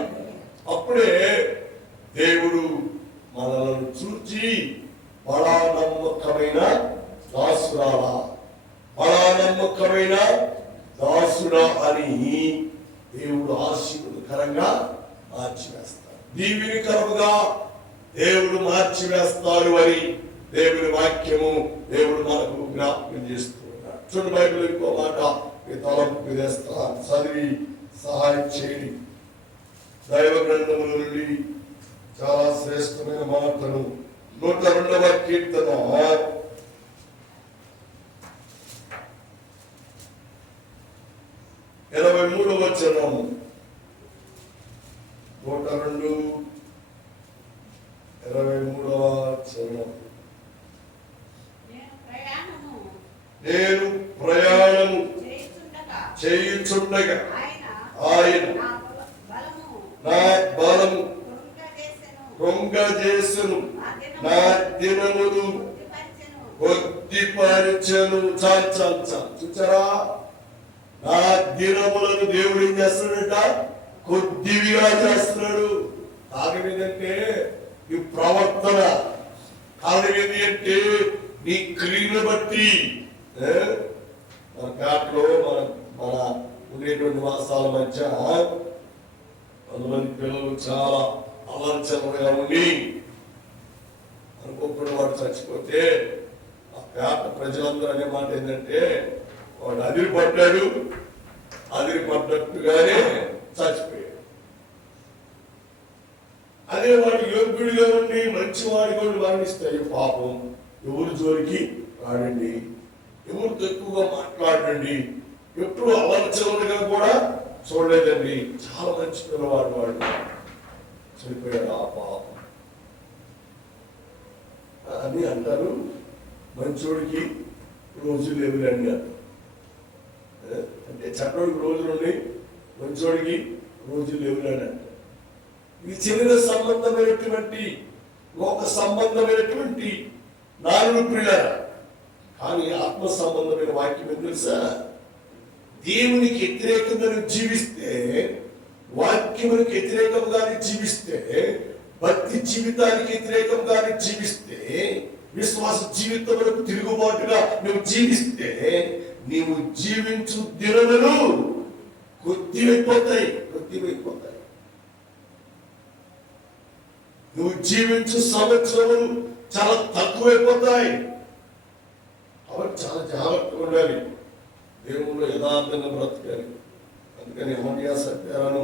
అప్పుడే దేవుడు మనల్ని చూచి బడా నమ్మకమైన దాసురాలా, బడా నమ్మకమైన దాసుడా అని దీవెనకరంగా మార్చివేస్తాడు. దీవెనకరముగా దేవుడు మార్చివేస్తాడు అని దేవుని వాక్యము దేవుడు మనకు జ్ఞాపకం చేస్తూ ఉన్నాడు. చూడండి, బైబిల్ ఇంకో మాట మీ తలంపు వేస్తాను, చదివి సహాయం చేయండి. దైవ గ్రంథముల నుండి చాలా శ్రేష్టమైన మాటలు. 102వ కీర్తన 23వ వచనం. 102 23వ వచనం. నేను ప్రయాణము చేయుచుండగా ఆయన నా బలము కృంగజేసెను, నా దినములు కొద్దిపరచెను. చూచారా, నా దినములను దేవుడు ఏం చేస్తున్నాడట? కొద్దివిగా చేస్తున్నాడు. కారణం ఏంటంటే నీ ప్రవర్తన, కారణం ఏంటి అంటే నీ క్రియను బట్టి. మన పేటలో మన ఉండేటువంటి నివాసాల మధ్య కొంతమంది పిల్లలు చాలా అలంచనగా ఉండి అనుకోకుండా వాడు చచ్చిపోతే ఆ పేట ప్రజలందరూ అనే మాట ఏంటంటే వాడు అదిరిపడ్డాడు, అదిరిపడ్డట్టుగానే చచ్చిపోయాడు. అదే వాడు యోగ్యుడిగా ఉండి మంచివాడి కూడా వర్ణిస్తాయి. పాపం ఎవరు జోలికి రాడండి, ఎవరు తక్కువగా మాట్లాడండి, ఎప్పుడు అలంచనగా కూడా చూడలేదండి, చాలా మంచి పిల్లవాడు, వాడు చనిపోయాడు ఆ పాపం అని అంటారు. మంచోడికి రోజులు లేవులండి అంటే చెడ్డోడికి రోజులు ఉన్నాయి, మంచోడికి రోజులు లేవులని అంటారు. ఇది శరీర సంబంధమైనటువంటి లోక సంబంధమైనటువంటి నాలుగు ప్రియులారా. కానీ ఆత్మ సంబంధమైన వాక్యం ఏం తెలుసా? దేవునికి వ్యతిరేకంగా జీవిస్తే, వాక్యమునికి వ్యతిరేకంగా జీవిస్తే, భక్తి జీవితానికి వ్యతిరేకంగా జీవిస్తే, విశ్వాస జీవితములకు తిరుగుబాటుగా నువ్వు జీవిస్తే, నీవు జీవించు దినములు కొద్దివైపోతాయి. నువ్వు జీవించు సంవత్సరములు చాలా తక్కువైపోతాయి. కాబట్టి చాలా జాగ్రత్తగా ఉండాలి, దేవుళ్ళు యథార్థంగా బ్రతకాలి. అందుకని హోమియా సత్యాలను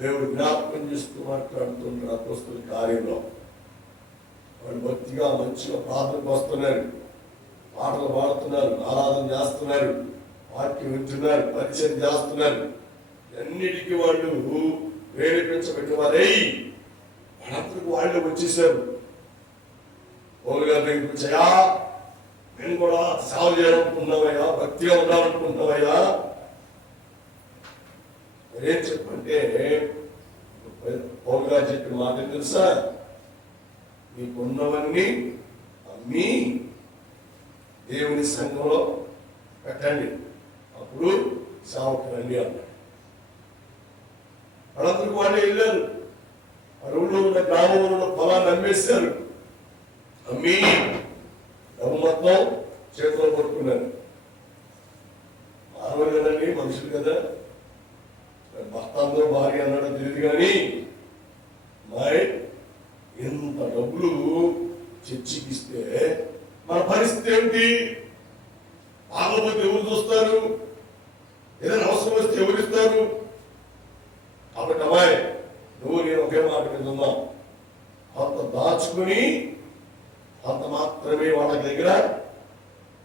దేవుడు జ్ఞాపకం చేస్తూ మాట్లాడుతుంటారు. అపోస్తలుల కార్యంలో వాళ్ళు భక్తిగా మంచిగా ప్రార్థనకు వస్తున్నారు, పాటలు పాడుతున్నారు, ఆరాధన చేస్తున్నారు, వాక్యం వింటున్నారు, పరిచయం చేస్తున్నారు. అన్నిటికీ వాళ్ళు ప్రేరేపించబెట్టిన వారై వాళ్ళందరికీ వాళ్ళు వచ్చేసారు. పౌలు గారి దగ్గరికి వచ్చాయా, నేను కూడా సేవ చేయాలనుకుంటున్నావయ్యా, భక్తిగా ఉండాలనుకుంటున్నావయ్యా, ఏం చెప్పంటే పౌలు గారు చెప్పిన మాట తెలుసా? నీకున్నవన్నీ అమ్మి దేవుని సంఘంలో పెట్టండి, అప్పుడు సేవకు రండి అన్నాడు. వాళ్ళందరికీ వాళ్ళే వెళ్ళారు. అరువులో ఉన్న గ్రామంలో ఉన్న పొలాన్ని అమ్మేశారు. అమ్మి డబ్బు మొత్తం చేతిలో పట్టుకున్నారు. మానవులు కదండి, మనుషులు కదా, భర్త అందరూ భార్య అన్నాడు తెలియదు. కానీ ఇంత డబ్బులు చర్చికి ఇస్తే మన పరిస్థితి ఏమిటి? బాగోపోతే ఎవరు చూస్తారు? ఏదైనా అవసరం వస్తే ఎవరు ఇస్తారు? కాబట్టి అమ్మాయి, నువ్వు నేను ఒకే మాట మీద ఉన్నాం, కొంత దాచుకుని కొంత మాత్రమే వాళ్ళ దగ్గర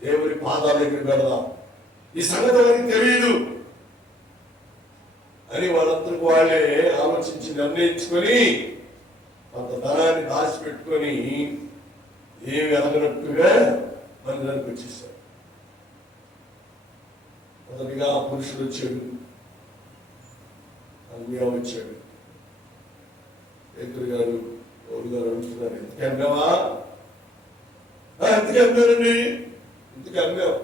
దేవుని పాదాల దగ్గర పెడదాం. ఈ సంగతి వారికి తెలియదు అని వాళ్ళందరికీ వాళ్ళే ఆలోచించి నిర్ణయించుకొని కొంత ధనాన్ని దాచిపెట్టుకొని ఏమి ఎదగనట్టుగా మందిరానికి వచ్చేసారు. మొదటిగా పురుషుడు వచ్చాడు, అన్నియా వచ్చాడు. పేతురు గారు, పౌలు గారు అడుగుతున్నారు, ఎందుకు అమ్మావా? ఎందుకు అమ్మారండి? ఎందుకు అమ్మావు?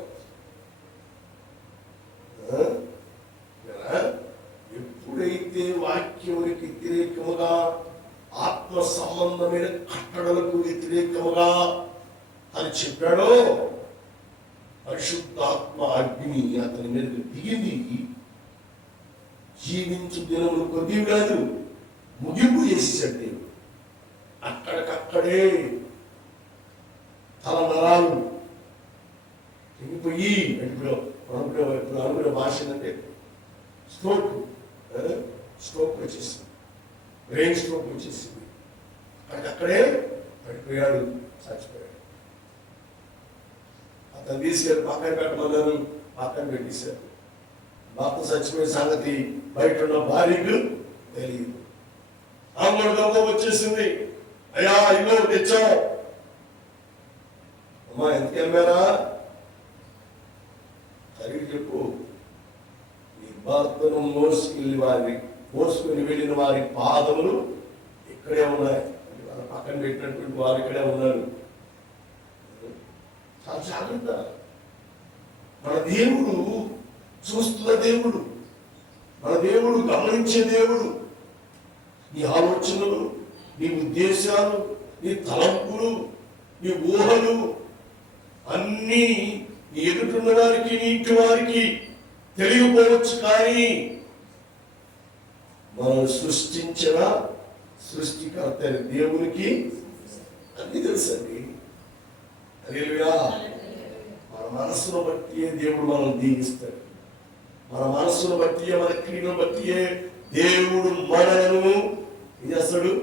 ఎప్పుడైతే వాక్యమునికి వ్యతిరేకముగా, ఆత్మ సంబంధమైన కట్టడలకు వ్యతిరేకముగా అని చెప్పాడో, పరిశుద్ధాత్మ అగ్ని అతని మీద దిగింది. జీవించు దినములు కొద్దివి కాదు, ముగింపు చేసేసాడు దేవుడు. అక్కడికక్కడే తలనరాలు తెగిపోయి అనుకునే భాష అంటే స్ట్రోక్ వచ్చేసింది, బ్రెయిన్ స్ట్రోక్ వచ్చేసింది. అక్కడికక్కడే పడిపోయాడు, చచ్చిపోయాడు. అతను తీసుకెళ్ళి పక్కన పెట్టమన్నారు, పక్కన పెట్టేశారు. భర్త చచ్చిపోయే సంగతి బయట ఉన్న భార్యకు తెలియదు. అమ్మడు దమ్మ వచ్చేసింది, అయ్యా ఇల్లు తెచ్చాం. అమ్మా ఎందుకు వెళ్ళారా? సరిగ్గా చెప్పు. ఈ భర్తను మోసుకుని వెళ్ళిన వారి పాదములు ఇక్కడే ఉన్నాయి, వాళ్ళ పక్కన పెట్టినటువంటి వారు ఇక్కడే ఉన్నారు. చాలా జాగ్రత్త. మన దేవుడు చూస్తున్న దేవుడు, మన దేవుడు గమనించే దేవుడు. నీ ఆలోచనలు, నీ ఉద్దేశాలు, నీ తలంపులు, నీ ఊహలు అన్నీ నీ ఎదుటిన్న వారికి, నీ ఇంటి వారికి తెలియకపోవచ్చు. కానీ మనం సృష్టించిన సృష్టికర్త దేవునికి అన్ని తెలుసండి. హల్లెలూయా. మన మనసును బట్టి దేవుడు మనం దీవిస్తాడు. మన మనసును బట్టి, మన క్రియను బట్టి దేవుడు మనలను ఏం చేస్తాడు?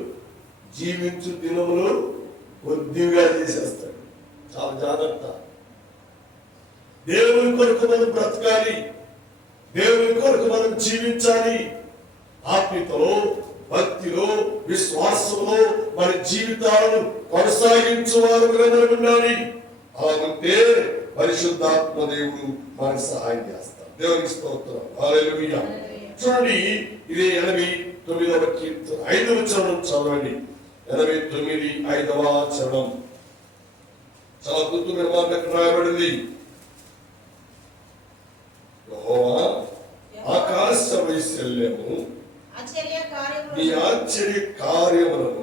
జీవించు దినములు కొద్దిగా చేసేస్తాడు. చాలా జాగ్రత్త. దేవుని కొరకు మనం బ్రతకాలి, దేవుని కొరకు మనం జీవించాలి. ఆత్మీయతలో, భక్తిలో, విశ్వాసంలో మన జీవితాలను కొనసాగించువారుగా మనం ఉండాలి. అలాగుంటే పరిశుద్ధాత్మ దేవుడు మనకు సహాయం చేస్తాడు. దేవునికి స్తోత్రం. హల్లెలూయా. చూడండి, ఇది 89వ కీర్తన 5వ చరణం చదవండి. 89 5వ చరణం చాలా అద్భుతమైన మాట రాయబడింది. యెహోవా ఆకాశ వైశాల్యము నీ ఆశ్చర్య కార్యములను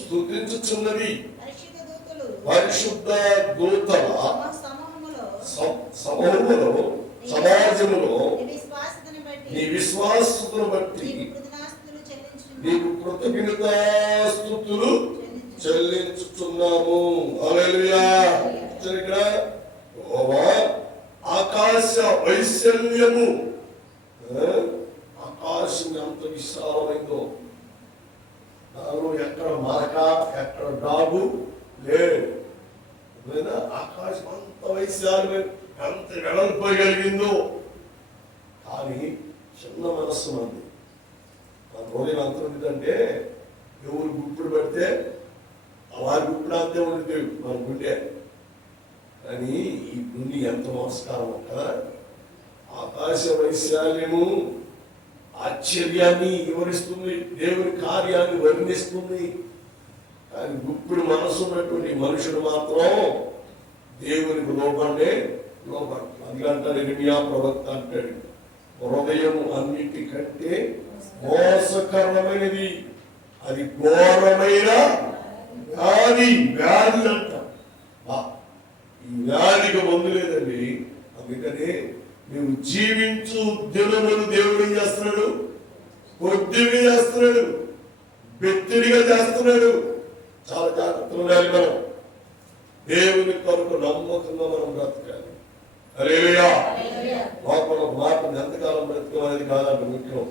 స్తుతించుచున్నది. పరిశుద్ధ దూతల సమూహములో, సమాజములో నీ విశ్వాసతను బట్టి నీకు కృతజ్ఞతాస్తుతులు చెల్లించుచున్నాము. హల్లెలూయా. యెహోవా ఆకాశ వైశాల్యము, ఆకాశం ఎంత విశాలమైందో, దానిలో ఎక్కడ మరక, ఎక్కడ డాబు లేదు. ఆకాశం అంత వైశాల్యం, ఎంత వెడల్పోగలిగిందో. కానీ చిన్న మనస్సు మంది. మన హృదయం అంత ఉంటుందంటే, ఎవరు గుప్పుడు పడితే వారి గుప్పుడు అంతే ఉంటుంది మన గుండె. కానీ ఈ గుండె ఎంత నమస్కారం కదా. ఆకాశ వైశాల్యము ఆశ్చర్యాన్ని వివరిస్తుంది, దేవుని కార్యాన్ని వర్ణిస్తుంది. కానీ గుప్పుడు మనసు ఉన్నటువంటి మనుషుడు మాత్రం దేవునికి లోపడే లోపడు. అందుకంటారు ఇర్మియా ప్రవక్త అంటాడు, హృదయం అన్నిటికంటే మోసకరమైనది, అది ఘోరమైన వ్యాధి అంట. ఈ వ్యాధికి మందు లేదండి. అందుకని నువ్వు జీవించు దినములు దేవుడు ఏం చేస్తున్నాడు? కొద్దిగా చేస్తున్నాడు, బెత్తిడిగా చేస్తున్నాడు. చాలా జాగ్రత్తగా ఉండాలి. మనం దేవుని కొరకు నమ్మకంగా మనం బ్రతకాలి. హల్లెలూయా. లోపల మాట ఎంతకాలం బ్రతకం అనేది కాదంట ముఖ్యం,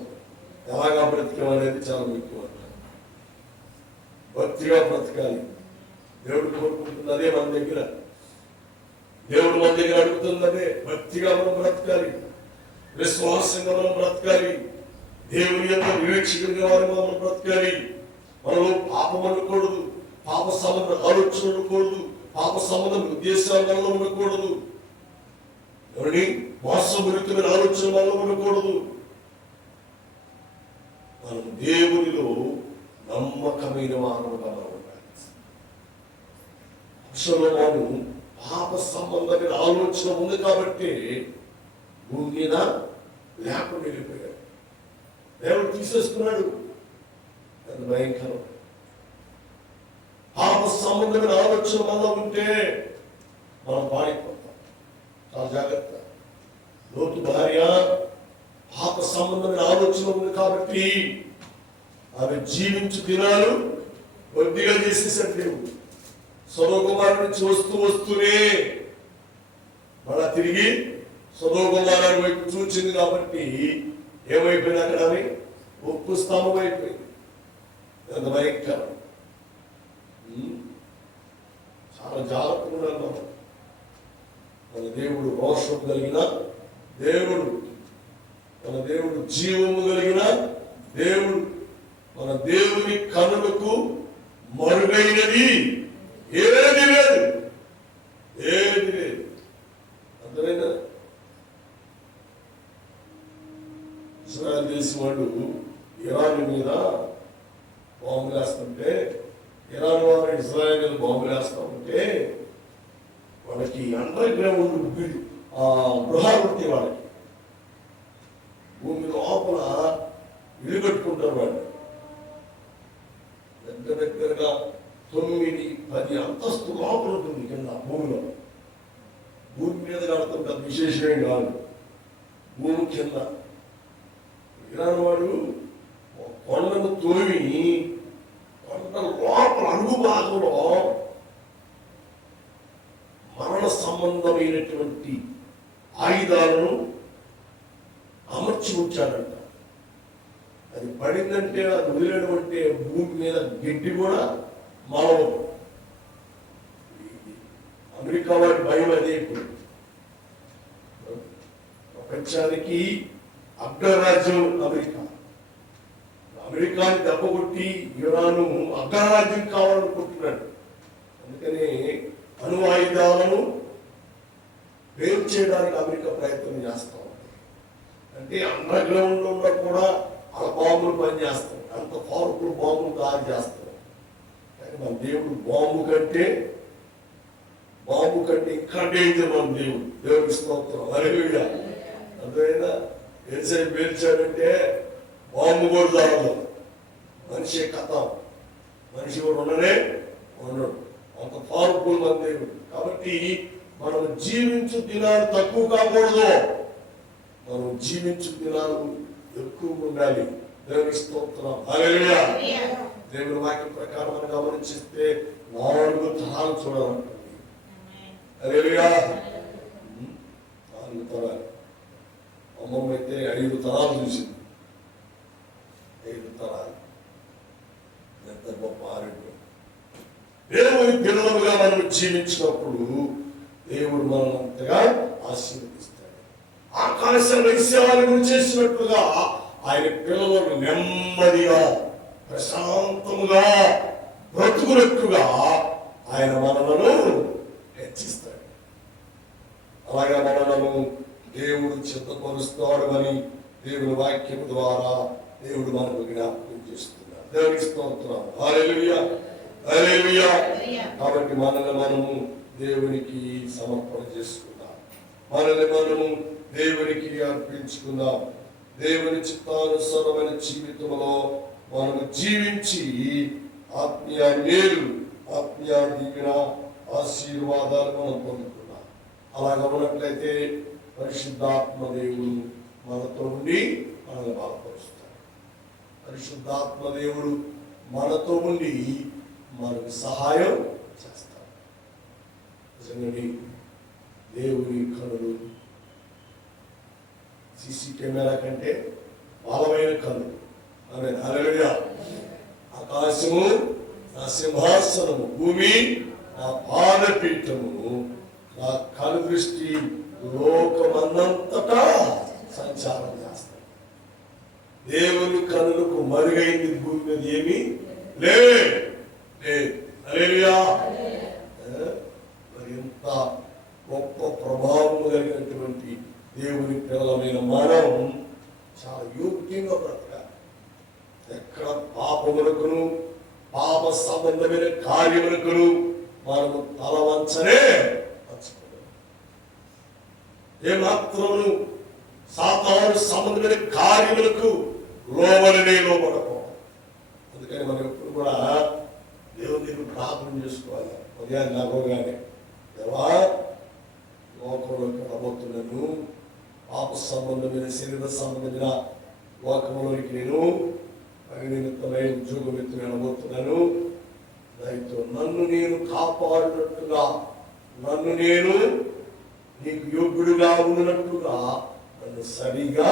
ఎలాగా బ్రతకం అనేది చాలా ముఖ్యం అంట. భక్తిగా బ్రతకాలి. దేవుడు కోరుకుంటుంది అదే మన దగ్గర, దేవుడు మన దగ్గర అడుగుతున్నదే. భక్తిగా మనం బ్రతకాలి, విశ్వాసంగా మనం బ్రతకాలి, దేవుని యొక్క వివేక్షకంగా మనం బ్రతకాలి. మనలో పాపం ఉండకూడదు, పాప సంబంధ ఆలోచన ఉండకూడదు, పాప సంబంధ ఉద్దేశాల వల్ల ఉండకూడదు, ఎవరిని మోసపూరితమైన ఆలోచన వల్ల ఉండకూడదు. మనం దేవునిలో నమ్మకమైన వారుగా మనం ఉండాలి. అసలు పాప సంబంధమైన ఆలోచన ఉంది కాబట్టి భూమి మీద లేకుండా వెళ్ళిపోయాడు. దేవుడు తీసేసుకున్నాడు. అది భయంకరం. పాప సంబంధమైన ఆలోచన వల్ల ఉంటే మనం పాడిపోతాం. చాలా జాగ్రత్త. లోతు భార్య పాప సంబంధమైన ఆలోచన ఉంది కాబట్టి ఆమె జీవించు దినాలు కొద్దిగా చేసేసాడు దేవుడు. సొదొమ నుంచి వస్తూనే మళ్ళా తిరిగి సొదొమ వైపు చూచింది కాబట్టి ఏమైపోయింది అక్కడ? ఆమె ఉప్పు స్తంభం అయిపోయింది. ఎంత భయంకరం. చాలా జాగ్రత్తగా ఉండాలి. మన దేవుడు రోషం కలిగిన దేవుడు, మన దేవుడు జీవము కలిగిన దేవుడు. మన దేవుని కనులకు మరుగైనది ఏది లేదు, ఏది లేదు. అర్థమైందా? ఇజ్రాయెల్ దేశం వాళ్ళు ఇరాన్ మీద బాంబులు వేస్తుంటే, ఇరాన్ వారు ఇజ్రాయెల్ మీద బాంబులు వేస్తా ఉంటే వాళ్ళకి అండర్ గ్రౌండ్ గృహాలు ఉంటాయి. వాళ్ళకి భూమి లోపల ఇల్లు కట్టుకుంటారు. వాళ్ళు దగ్గరగా 9-10 అంతస్తు లోపల ఉంటుంది కింద భూమిలో. భూమి మీద కడుతుంటారు, విశేషమే కాదు. భూమి కింద ఇరాన్ వాడు కొండను తోమి కొండ లోపల అడుగు భాగంలో మరణ సంబంధమైనటువంటి ఆయుధాలను అమర్చి ఉంచాడంట. అది పడిందంటే, అది వదిలేయడం అంటే భూమి మీద గడ్డి కూడా మాలవదు. అమెరికా వాడి భయం అదే. ఇప్పుడు ప్రపంచానికి అగ్రరాజ్యం అమెరికా. అమెరికాని దెబ్బకొట్టి ఇరాను అగ్రరాజ్యం కావాలనుకుంటున్నాడు. అందుకని అణు ఆయుధాలను వేరు చేయడానికి అమెరికా ప్రయత్నం చేస్తా ఉంది. అంటే అండర్ గ్రౌండ్ లో కూడా ఆ బాంబులు పనిచేస్తాయి. అంత పవర్ఫుల్ బాంబులు తయారు చేస్తారు. కానీ మన దేవుడు బాంబు కంటే ఇంకా డేంజర్. మన దేవుడికి స్తోత్రం. హల్లెలూయా. అర్థమైందా? ఏసేపు పేల్చాడంటే బాంబు కూడా చాలదు. మనిషి కథ, మనిషి కూడా ఉండడు. అంత పవర్ఫుల్ మన దేవుడు. కాబట్టి మనం జీవించు దినాలు తక్కువ కాకూడదు, మనం జీవించు దినాలు ఎక్కువ ఉండాలి. దేవునికి స్తోత్రం. హల్లెలూయా. దేవుని వాక్యం ప్రకారం మనం గమనించిస్తే 4 తరాలు చూడాలంటుంది. హల్లెలూయా. 4 తరాలు. అమ్మమ్మ అయితే 5 తరాలు చూసింది. 5 తరాలు. ఎంత గొప్ప ఆరోగ్యం. దేవుని పిల్లలుగా మనం జీవించినప్పుడు దేవుడు మనల్ని అంతగా ఆశీర్వదిస్తాడు. ఆకాశ వైశ్యాలను చేసినట్లుగా ఆయన పిల్లలను నెమ్మదిగా ప్రశాంతముగా బ్రతుకున్నట్టుగా ఆయన మనలను హెచ్చిస్తాడు. అలాగే మనలను దేవుడు చిత్తపరుస్తాడు అని దేవుని వాక్యం ద్వారా దేవుడు మనకు జ్ఞాపకం చేస్తున్నాడు. దేవునికి స్తోత్రం. హల్లెలూయా. హల్లెలూయా. కాబట్టి మనల్ని మనము దేవునికి సమర్పణ చేసుకుందాం. మనల్ని మనము దేవునికి అర్పించుకుందాం. దేవుని చిత్తానుసారమైన జీవితంలో మనము జీవించి ఆత్మీయ మేలు, ఆత్మీయ దీవెన, ఆశీర్వాదాలు మనం పొందుతున్నాం. అలాగ ఉన్నట్లయితే పరిశుద్ధాత్మ దేవుడు మనతో ఉండి మనల్ని బలపరుస్తాడు. పరిశుద్ధాత్మ దేవుడు మనతో ఉండి మనకు సహాయం చేస్తాడు. నిజంగా దేవుని కనులు సీసీ కెమెరా కంటే బలమైన కనులు. ఆమేన్. హల్లెలూయా. ఆకాశము నా సింహాసనము, భూమి నా పాదపీఠము, నా కను దృష్టి లోకమందంతటా సంచారం చేస్తాడు. దేవుని కనులకు మరుగైంది భూమి మీద ఏమీ లేదు. హల్లెలూయా. మరి ఎంత గొప్ప ప్రభావం కలిగినటువంటి దేవుని పిల్లలమైన మనం చాలా యోగ్యంగా బ్రతకాలి. ఎక్కడ పాపములకును పాప సంబంధమైన కార్యములకును మనము తల వంచనే వంచకూడదు. ఏమాత్రమును సాతాను సంబంధమైన కార్యములకు లోబడకూడదు. అందుకని మనం ఎప్పుడు కూడా దేవుని దగ్గర ప్రార్థన చేసుకోవాలి. ఉదయాన్ని నగోగానే, దేవా లోకంలో రాబోతున్నను పాప సంబంధమైన శరీర సంబంధమైన లోకంలోనికి నేను పని నిమిత్తమై ఉద్యోగం ఎత్తున వెళ్ళబోతున్నాను. దానితో నన్ను నేను కాపాడినట్టుగా, నన్ను నేను నీకు యోగ్యుడిగా ఉన్నట్టుగా నన్ను సరిగా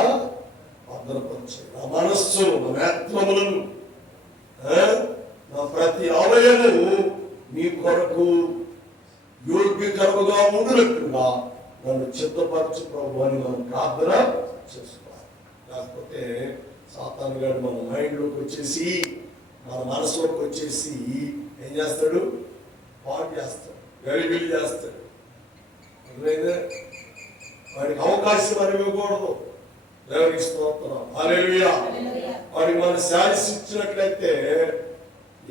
భద్రపరచు. నా మనస్సు, నా నేత్రములను, నా ప్రతి అవయము నీ కొరకు యోగ్యకరముగా ఉండినట్టుగా నన్ను చిత్తపరచు ప్రభు అని మనం ప్రార్థన చేసుకోవాలి. లేకపోతే సాతాను గారు మన మైండ్లోకి వచ్చేసి, మన మనసులోకి వచ్చేసి ఏం చేస్తాడు? పాడు చేస్తాడు, గలిబిలి చేస్తాడు. అర్థమైందా? వాడికి అవకాశం అని ఇవ్వకూడదు. దేవునికి స్తోత్రం, హల్లెలూయా. వాడికి మనం శాసిచ్చినట్లయితే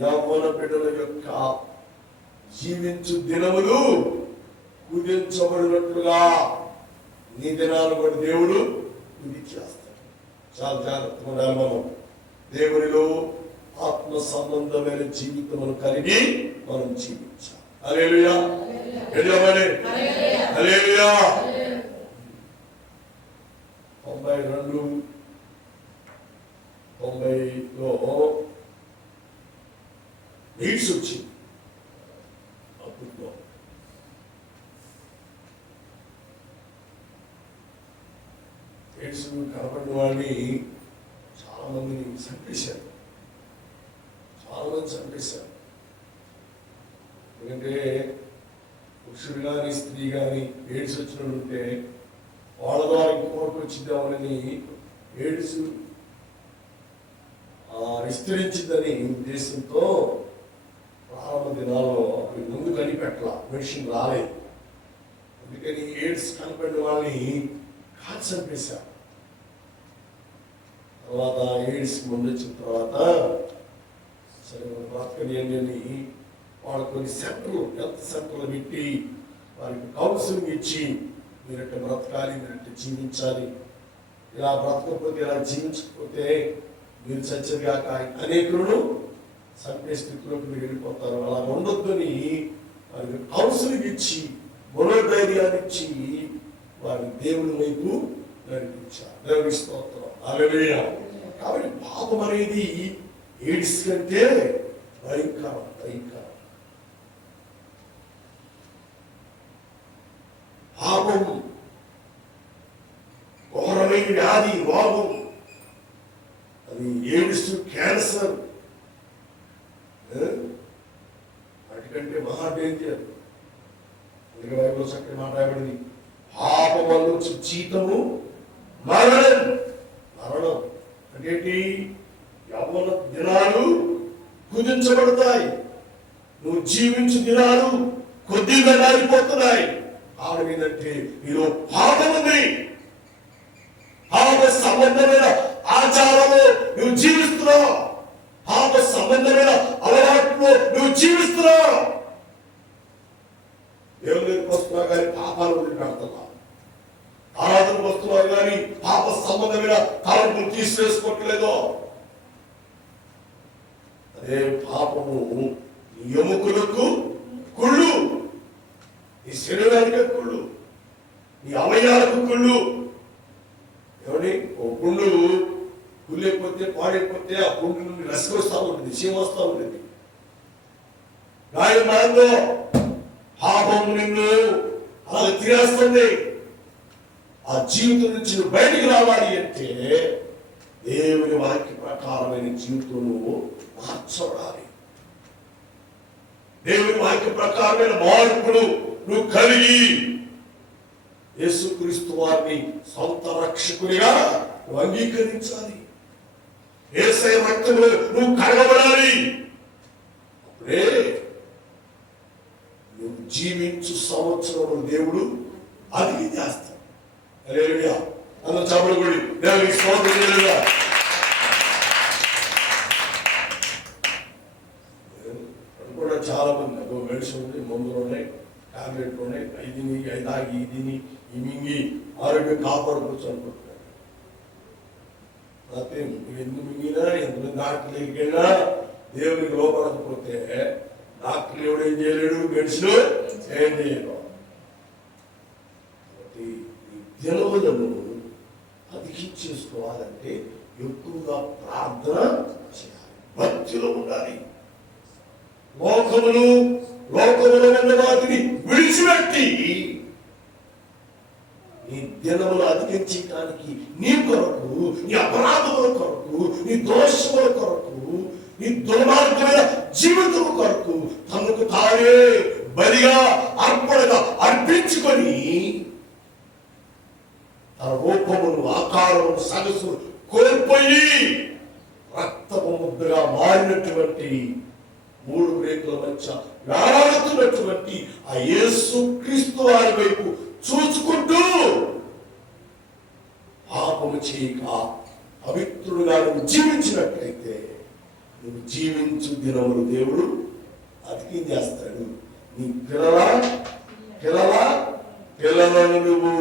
యవ్వన బిడ్డల యొక్క జీవించు దినములు కుదించబడినట్లుగా నీ దినాలు కూడా దేవుడు కుదించేస్తాడు. చాలా జాగ్రత్తగా ఉండాలి. మనం దేవునిలో ఆత్మ సంబంధమైన జీవితమును కలిగి మనం జీవించాలి. హల్లెలూయా, హల్లెలూయా. 92-90లో ఎయిడ్స్ వచ్చింది. అప్పట్లో ఎయిడ్స్ కనపడిన వాళ్ళని చాలా మందిని చంపేశారు. ఎందుకంటే పురుషుడు కానీ స్త్రీ కానీ ఎయిడ్స్ వచ్చిన ఉంటే వాళ్ళ ద్వారా ఇంకొకటి వచ్చిద్దామని ఎయిడ్స్ విస్తరించిందని ఉద్దేశంతో ప్రారంభ దినాల్లో ముందు కనిపెట్టల, మెడిసిన్ రాలేదు. అందుకని ఎయిడ్స్ కనపడిన వాళ్ళని కాల్చి చంపేశారు. తర్వాత ఎయిడ్స్ ముందు వచ్చిన తర్వాత సరే బ్రతకని అని వాళ్ళు కొన్ని సెంటర్లు, హెల్త్ సెంటర్లు పెట్టి వారికి కౌన్సిలింగ్ ఇచ్చి మీరంటే బ్రతకాలి, మీరంటే జీవించాలి, ఇలా బ్రతకపోతే, ఇలా జీవించకపోతే మీరు చచ్చేది కాక అనేకులను చంపే స్థితిలోకి మీరు వెళ్ళిపోతారు. అలా ఉండొద్దని వారికి కౌన్సిలింగ్ ఇచ్చి, మనోధైర్యాన్ని ఇచ్చి వారిని దేవుని వైపు నడిపించారు. దేవుని స్తోత్రం, హల్లెలూయా. కాబట్టి పాపం అనేది ఎయిడ్స్ కంటే భయంకరం. పాపం ఘోరమైన వ్యాధి, రోగం. అది ఎయిడ్స్, క్యాన్సర్ వాటికంటే మహా డేంజర్. అందుకే బైబిల్లో చక్కటి మాట రాయబడింది, పాపం వల్ల వచ్చే జీతము మరణం. అంటే యవ్వన దినాలు కుదించబడతాయి, నువ్వు జీవించు దినాలు కొద్దిగా మారిపోతున్నాయి. కారణం ఏంటంటే నీలో పాపం ఉంది. పాప సంబంధమైన ఆచారము నువ్వు జీవిస్తున్నావు, పాప సంబంధమైన అలవాట్లు నువ్వు జీవిస్తున్నావు. దేవుని దగ్గరికి వస్తున్నావు కానీ పాపాలు వదిలిపెడుతున్నావు, ఆరాధనకు వస్తున్నావు కానీ పాప సంబంధమైన తలంపులు తీసివేసుకోవట్లేదు. అదే పాపము నీ ఎముకలకు కుళ్ళు, నీ శరీరానికి కుళ్ళు, నీ అవయవాలకు కుళ్ళు. ఏమండి, ఓ పుండు కుళ్ళైపోతే, పాడైపోతే ఆ పుండు నుండి రసం వస్తూ ఉంటుంది, సీమ వస్తూ ఉంటుంది. గాయంలో పాపం నిన్ను అలా తినేస్తుంది. ఆ జీవితం నుంచి నువ్వు బయటికి రావాలి అంటే దేవుని వాక్య ప్రకారమైన జీవితం నువ్వు మార్చబడాలి. దేవుని వాక్య ప్రకారమైన మార్పును నువ్వు కలిగి యేసుక్రీస్తు వారిని సొంత రక్షకునిగా నువ్వు అంగీకరించాలి. యేసయ్య రక్తంలో నువ్వు కడగబడాలి. అప్పుడే నువ్వు జీవించు సంవత్సరం దేవుడు అది చేస్తాడు. హల్లెలూయా. అందరూ చప్పట్లు కొట్టి దేవునికి స్తోత్రం చేయాలి. కూడా చాలా మంది మెడిసిన్ ఉంది, మందులు ఉన్నాయి, టాబ్లెట్లు ఉన్నాయి, ఐదిని ఐదాగి ఇదిని ఈ మింగి ఆరోగ్యం కాపాడుకోవచ్చు అనుకుంటున్నాను. అయితే ఎందుకు మింగినా, ఎంతమంది డాక్టర్ దగ్గరికి వెళ్ళినా దేవునికి లోపడకపోతే డాక్టర్లు ఎవడేం చేయలేడు, మెడిసిన్ ఏం చేయడు. కాబట్టి ఈ దినములను అధికించేసుకోవాలంటే ఎక్కువగా ప్రార్థన చేయాలి, భక్తిలో ఉండాలి. లోకములో ఉన్న వాటిని విడిచిపెట్టి నీ దినములు అధిగమించడానికి, నీ కొరకు, నీ అపరాధముల కొరకు, నీ దోషముల కొరకు, నీ దుర్మార్గమైన జీవితం కొరకు తనకు తానే బలిగా అర్పణగా అర్పించుకొని తన రూపమును, ఆకారమును, సగసు కోల్పోయి రక్తపు ముద్దగా మారినటువంటి 3 రేకుల మధ్య వేలాడుతున్నటువంటి ఆ యేసు క్రీస్తు వారి వైపు చూచుకుంటూ పాపము చేయక పవిత్రుడుగా నువ్వు జీవించినట్లయితే నువ్వు జీవించు దినములు దేవుడు అతికించేస్తాడు. నీ పిల్లలను నువ్వు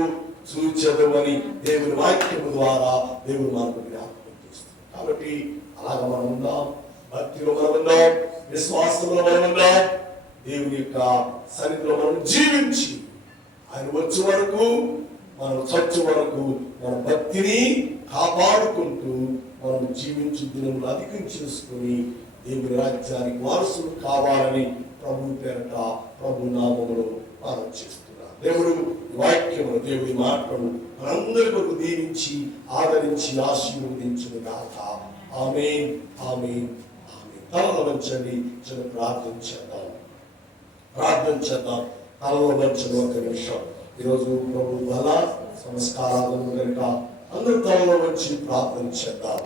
చూచదవని దేవుని వాక్యము ద్వారా దేవుడు మనకు జ్ఞాపకం చేస్తుంది. కాబట్టి అలాగ మనం ఉందాం, భక్తిలో మనం ఉందాం, విశ్వాసంలో మనం ఉందాం. దేవుని యొక్క సన్నిధిలో మనం జీవించి ఆయన వచ్చే వరకు, మనం చచ్చు వరకు మన భక్తిని కాపాడుకుంటూ మనం జీవించు దినములు అధికం చేసుకుని దేవుని రాజ్యానికి వారసులు కావాలని ప్రభు పేరట ప్రభు నామములో మనం చేస్తున్నాం. దేవుడు వాక్యములు, దేవుడి మాటలు మనందరి కొరకు దీవించి ఆదరించి ఆశీర్వదించును గాక. ఆమేన్, ఆమేన్, ఆమేన్. తలలో వంచండి, చిన్న ప్రార్థన చేద్దాం. తలలో వంచండి ఒక నిమిషం. ఈరోజు ప్రభు బల సంస్కారాలను కనుక అందరూ తలలో వచ్చి ప్రార్థన చేద్దాం.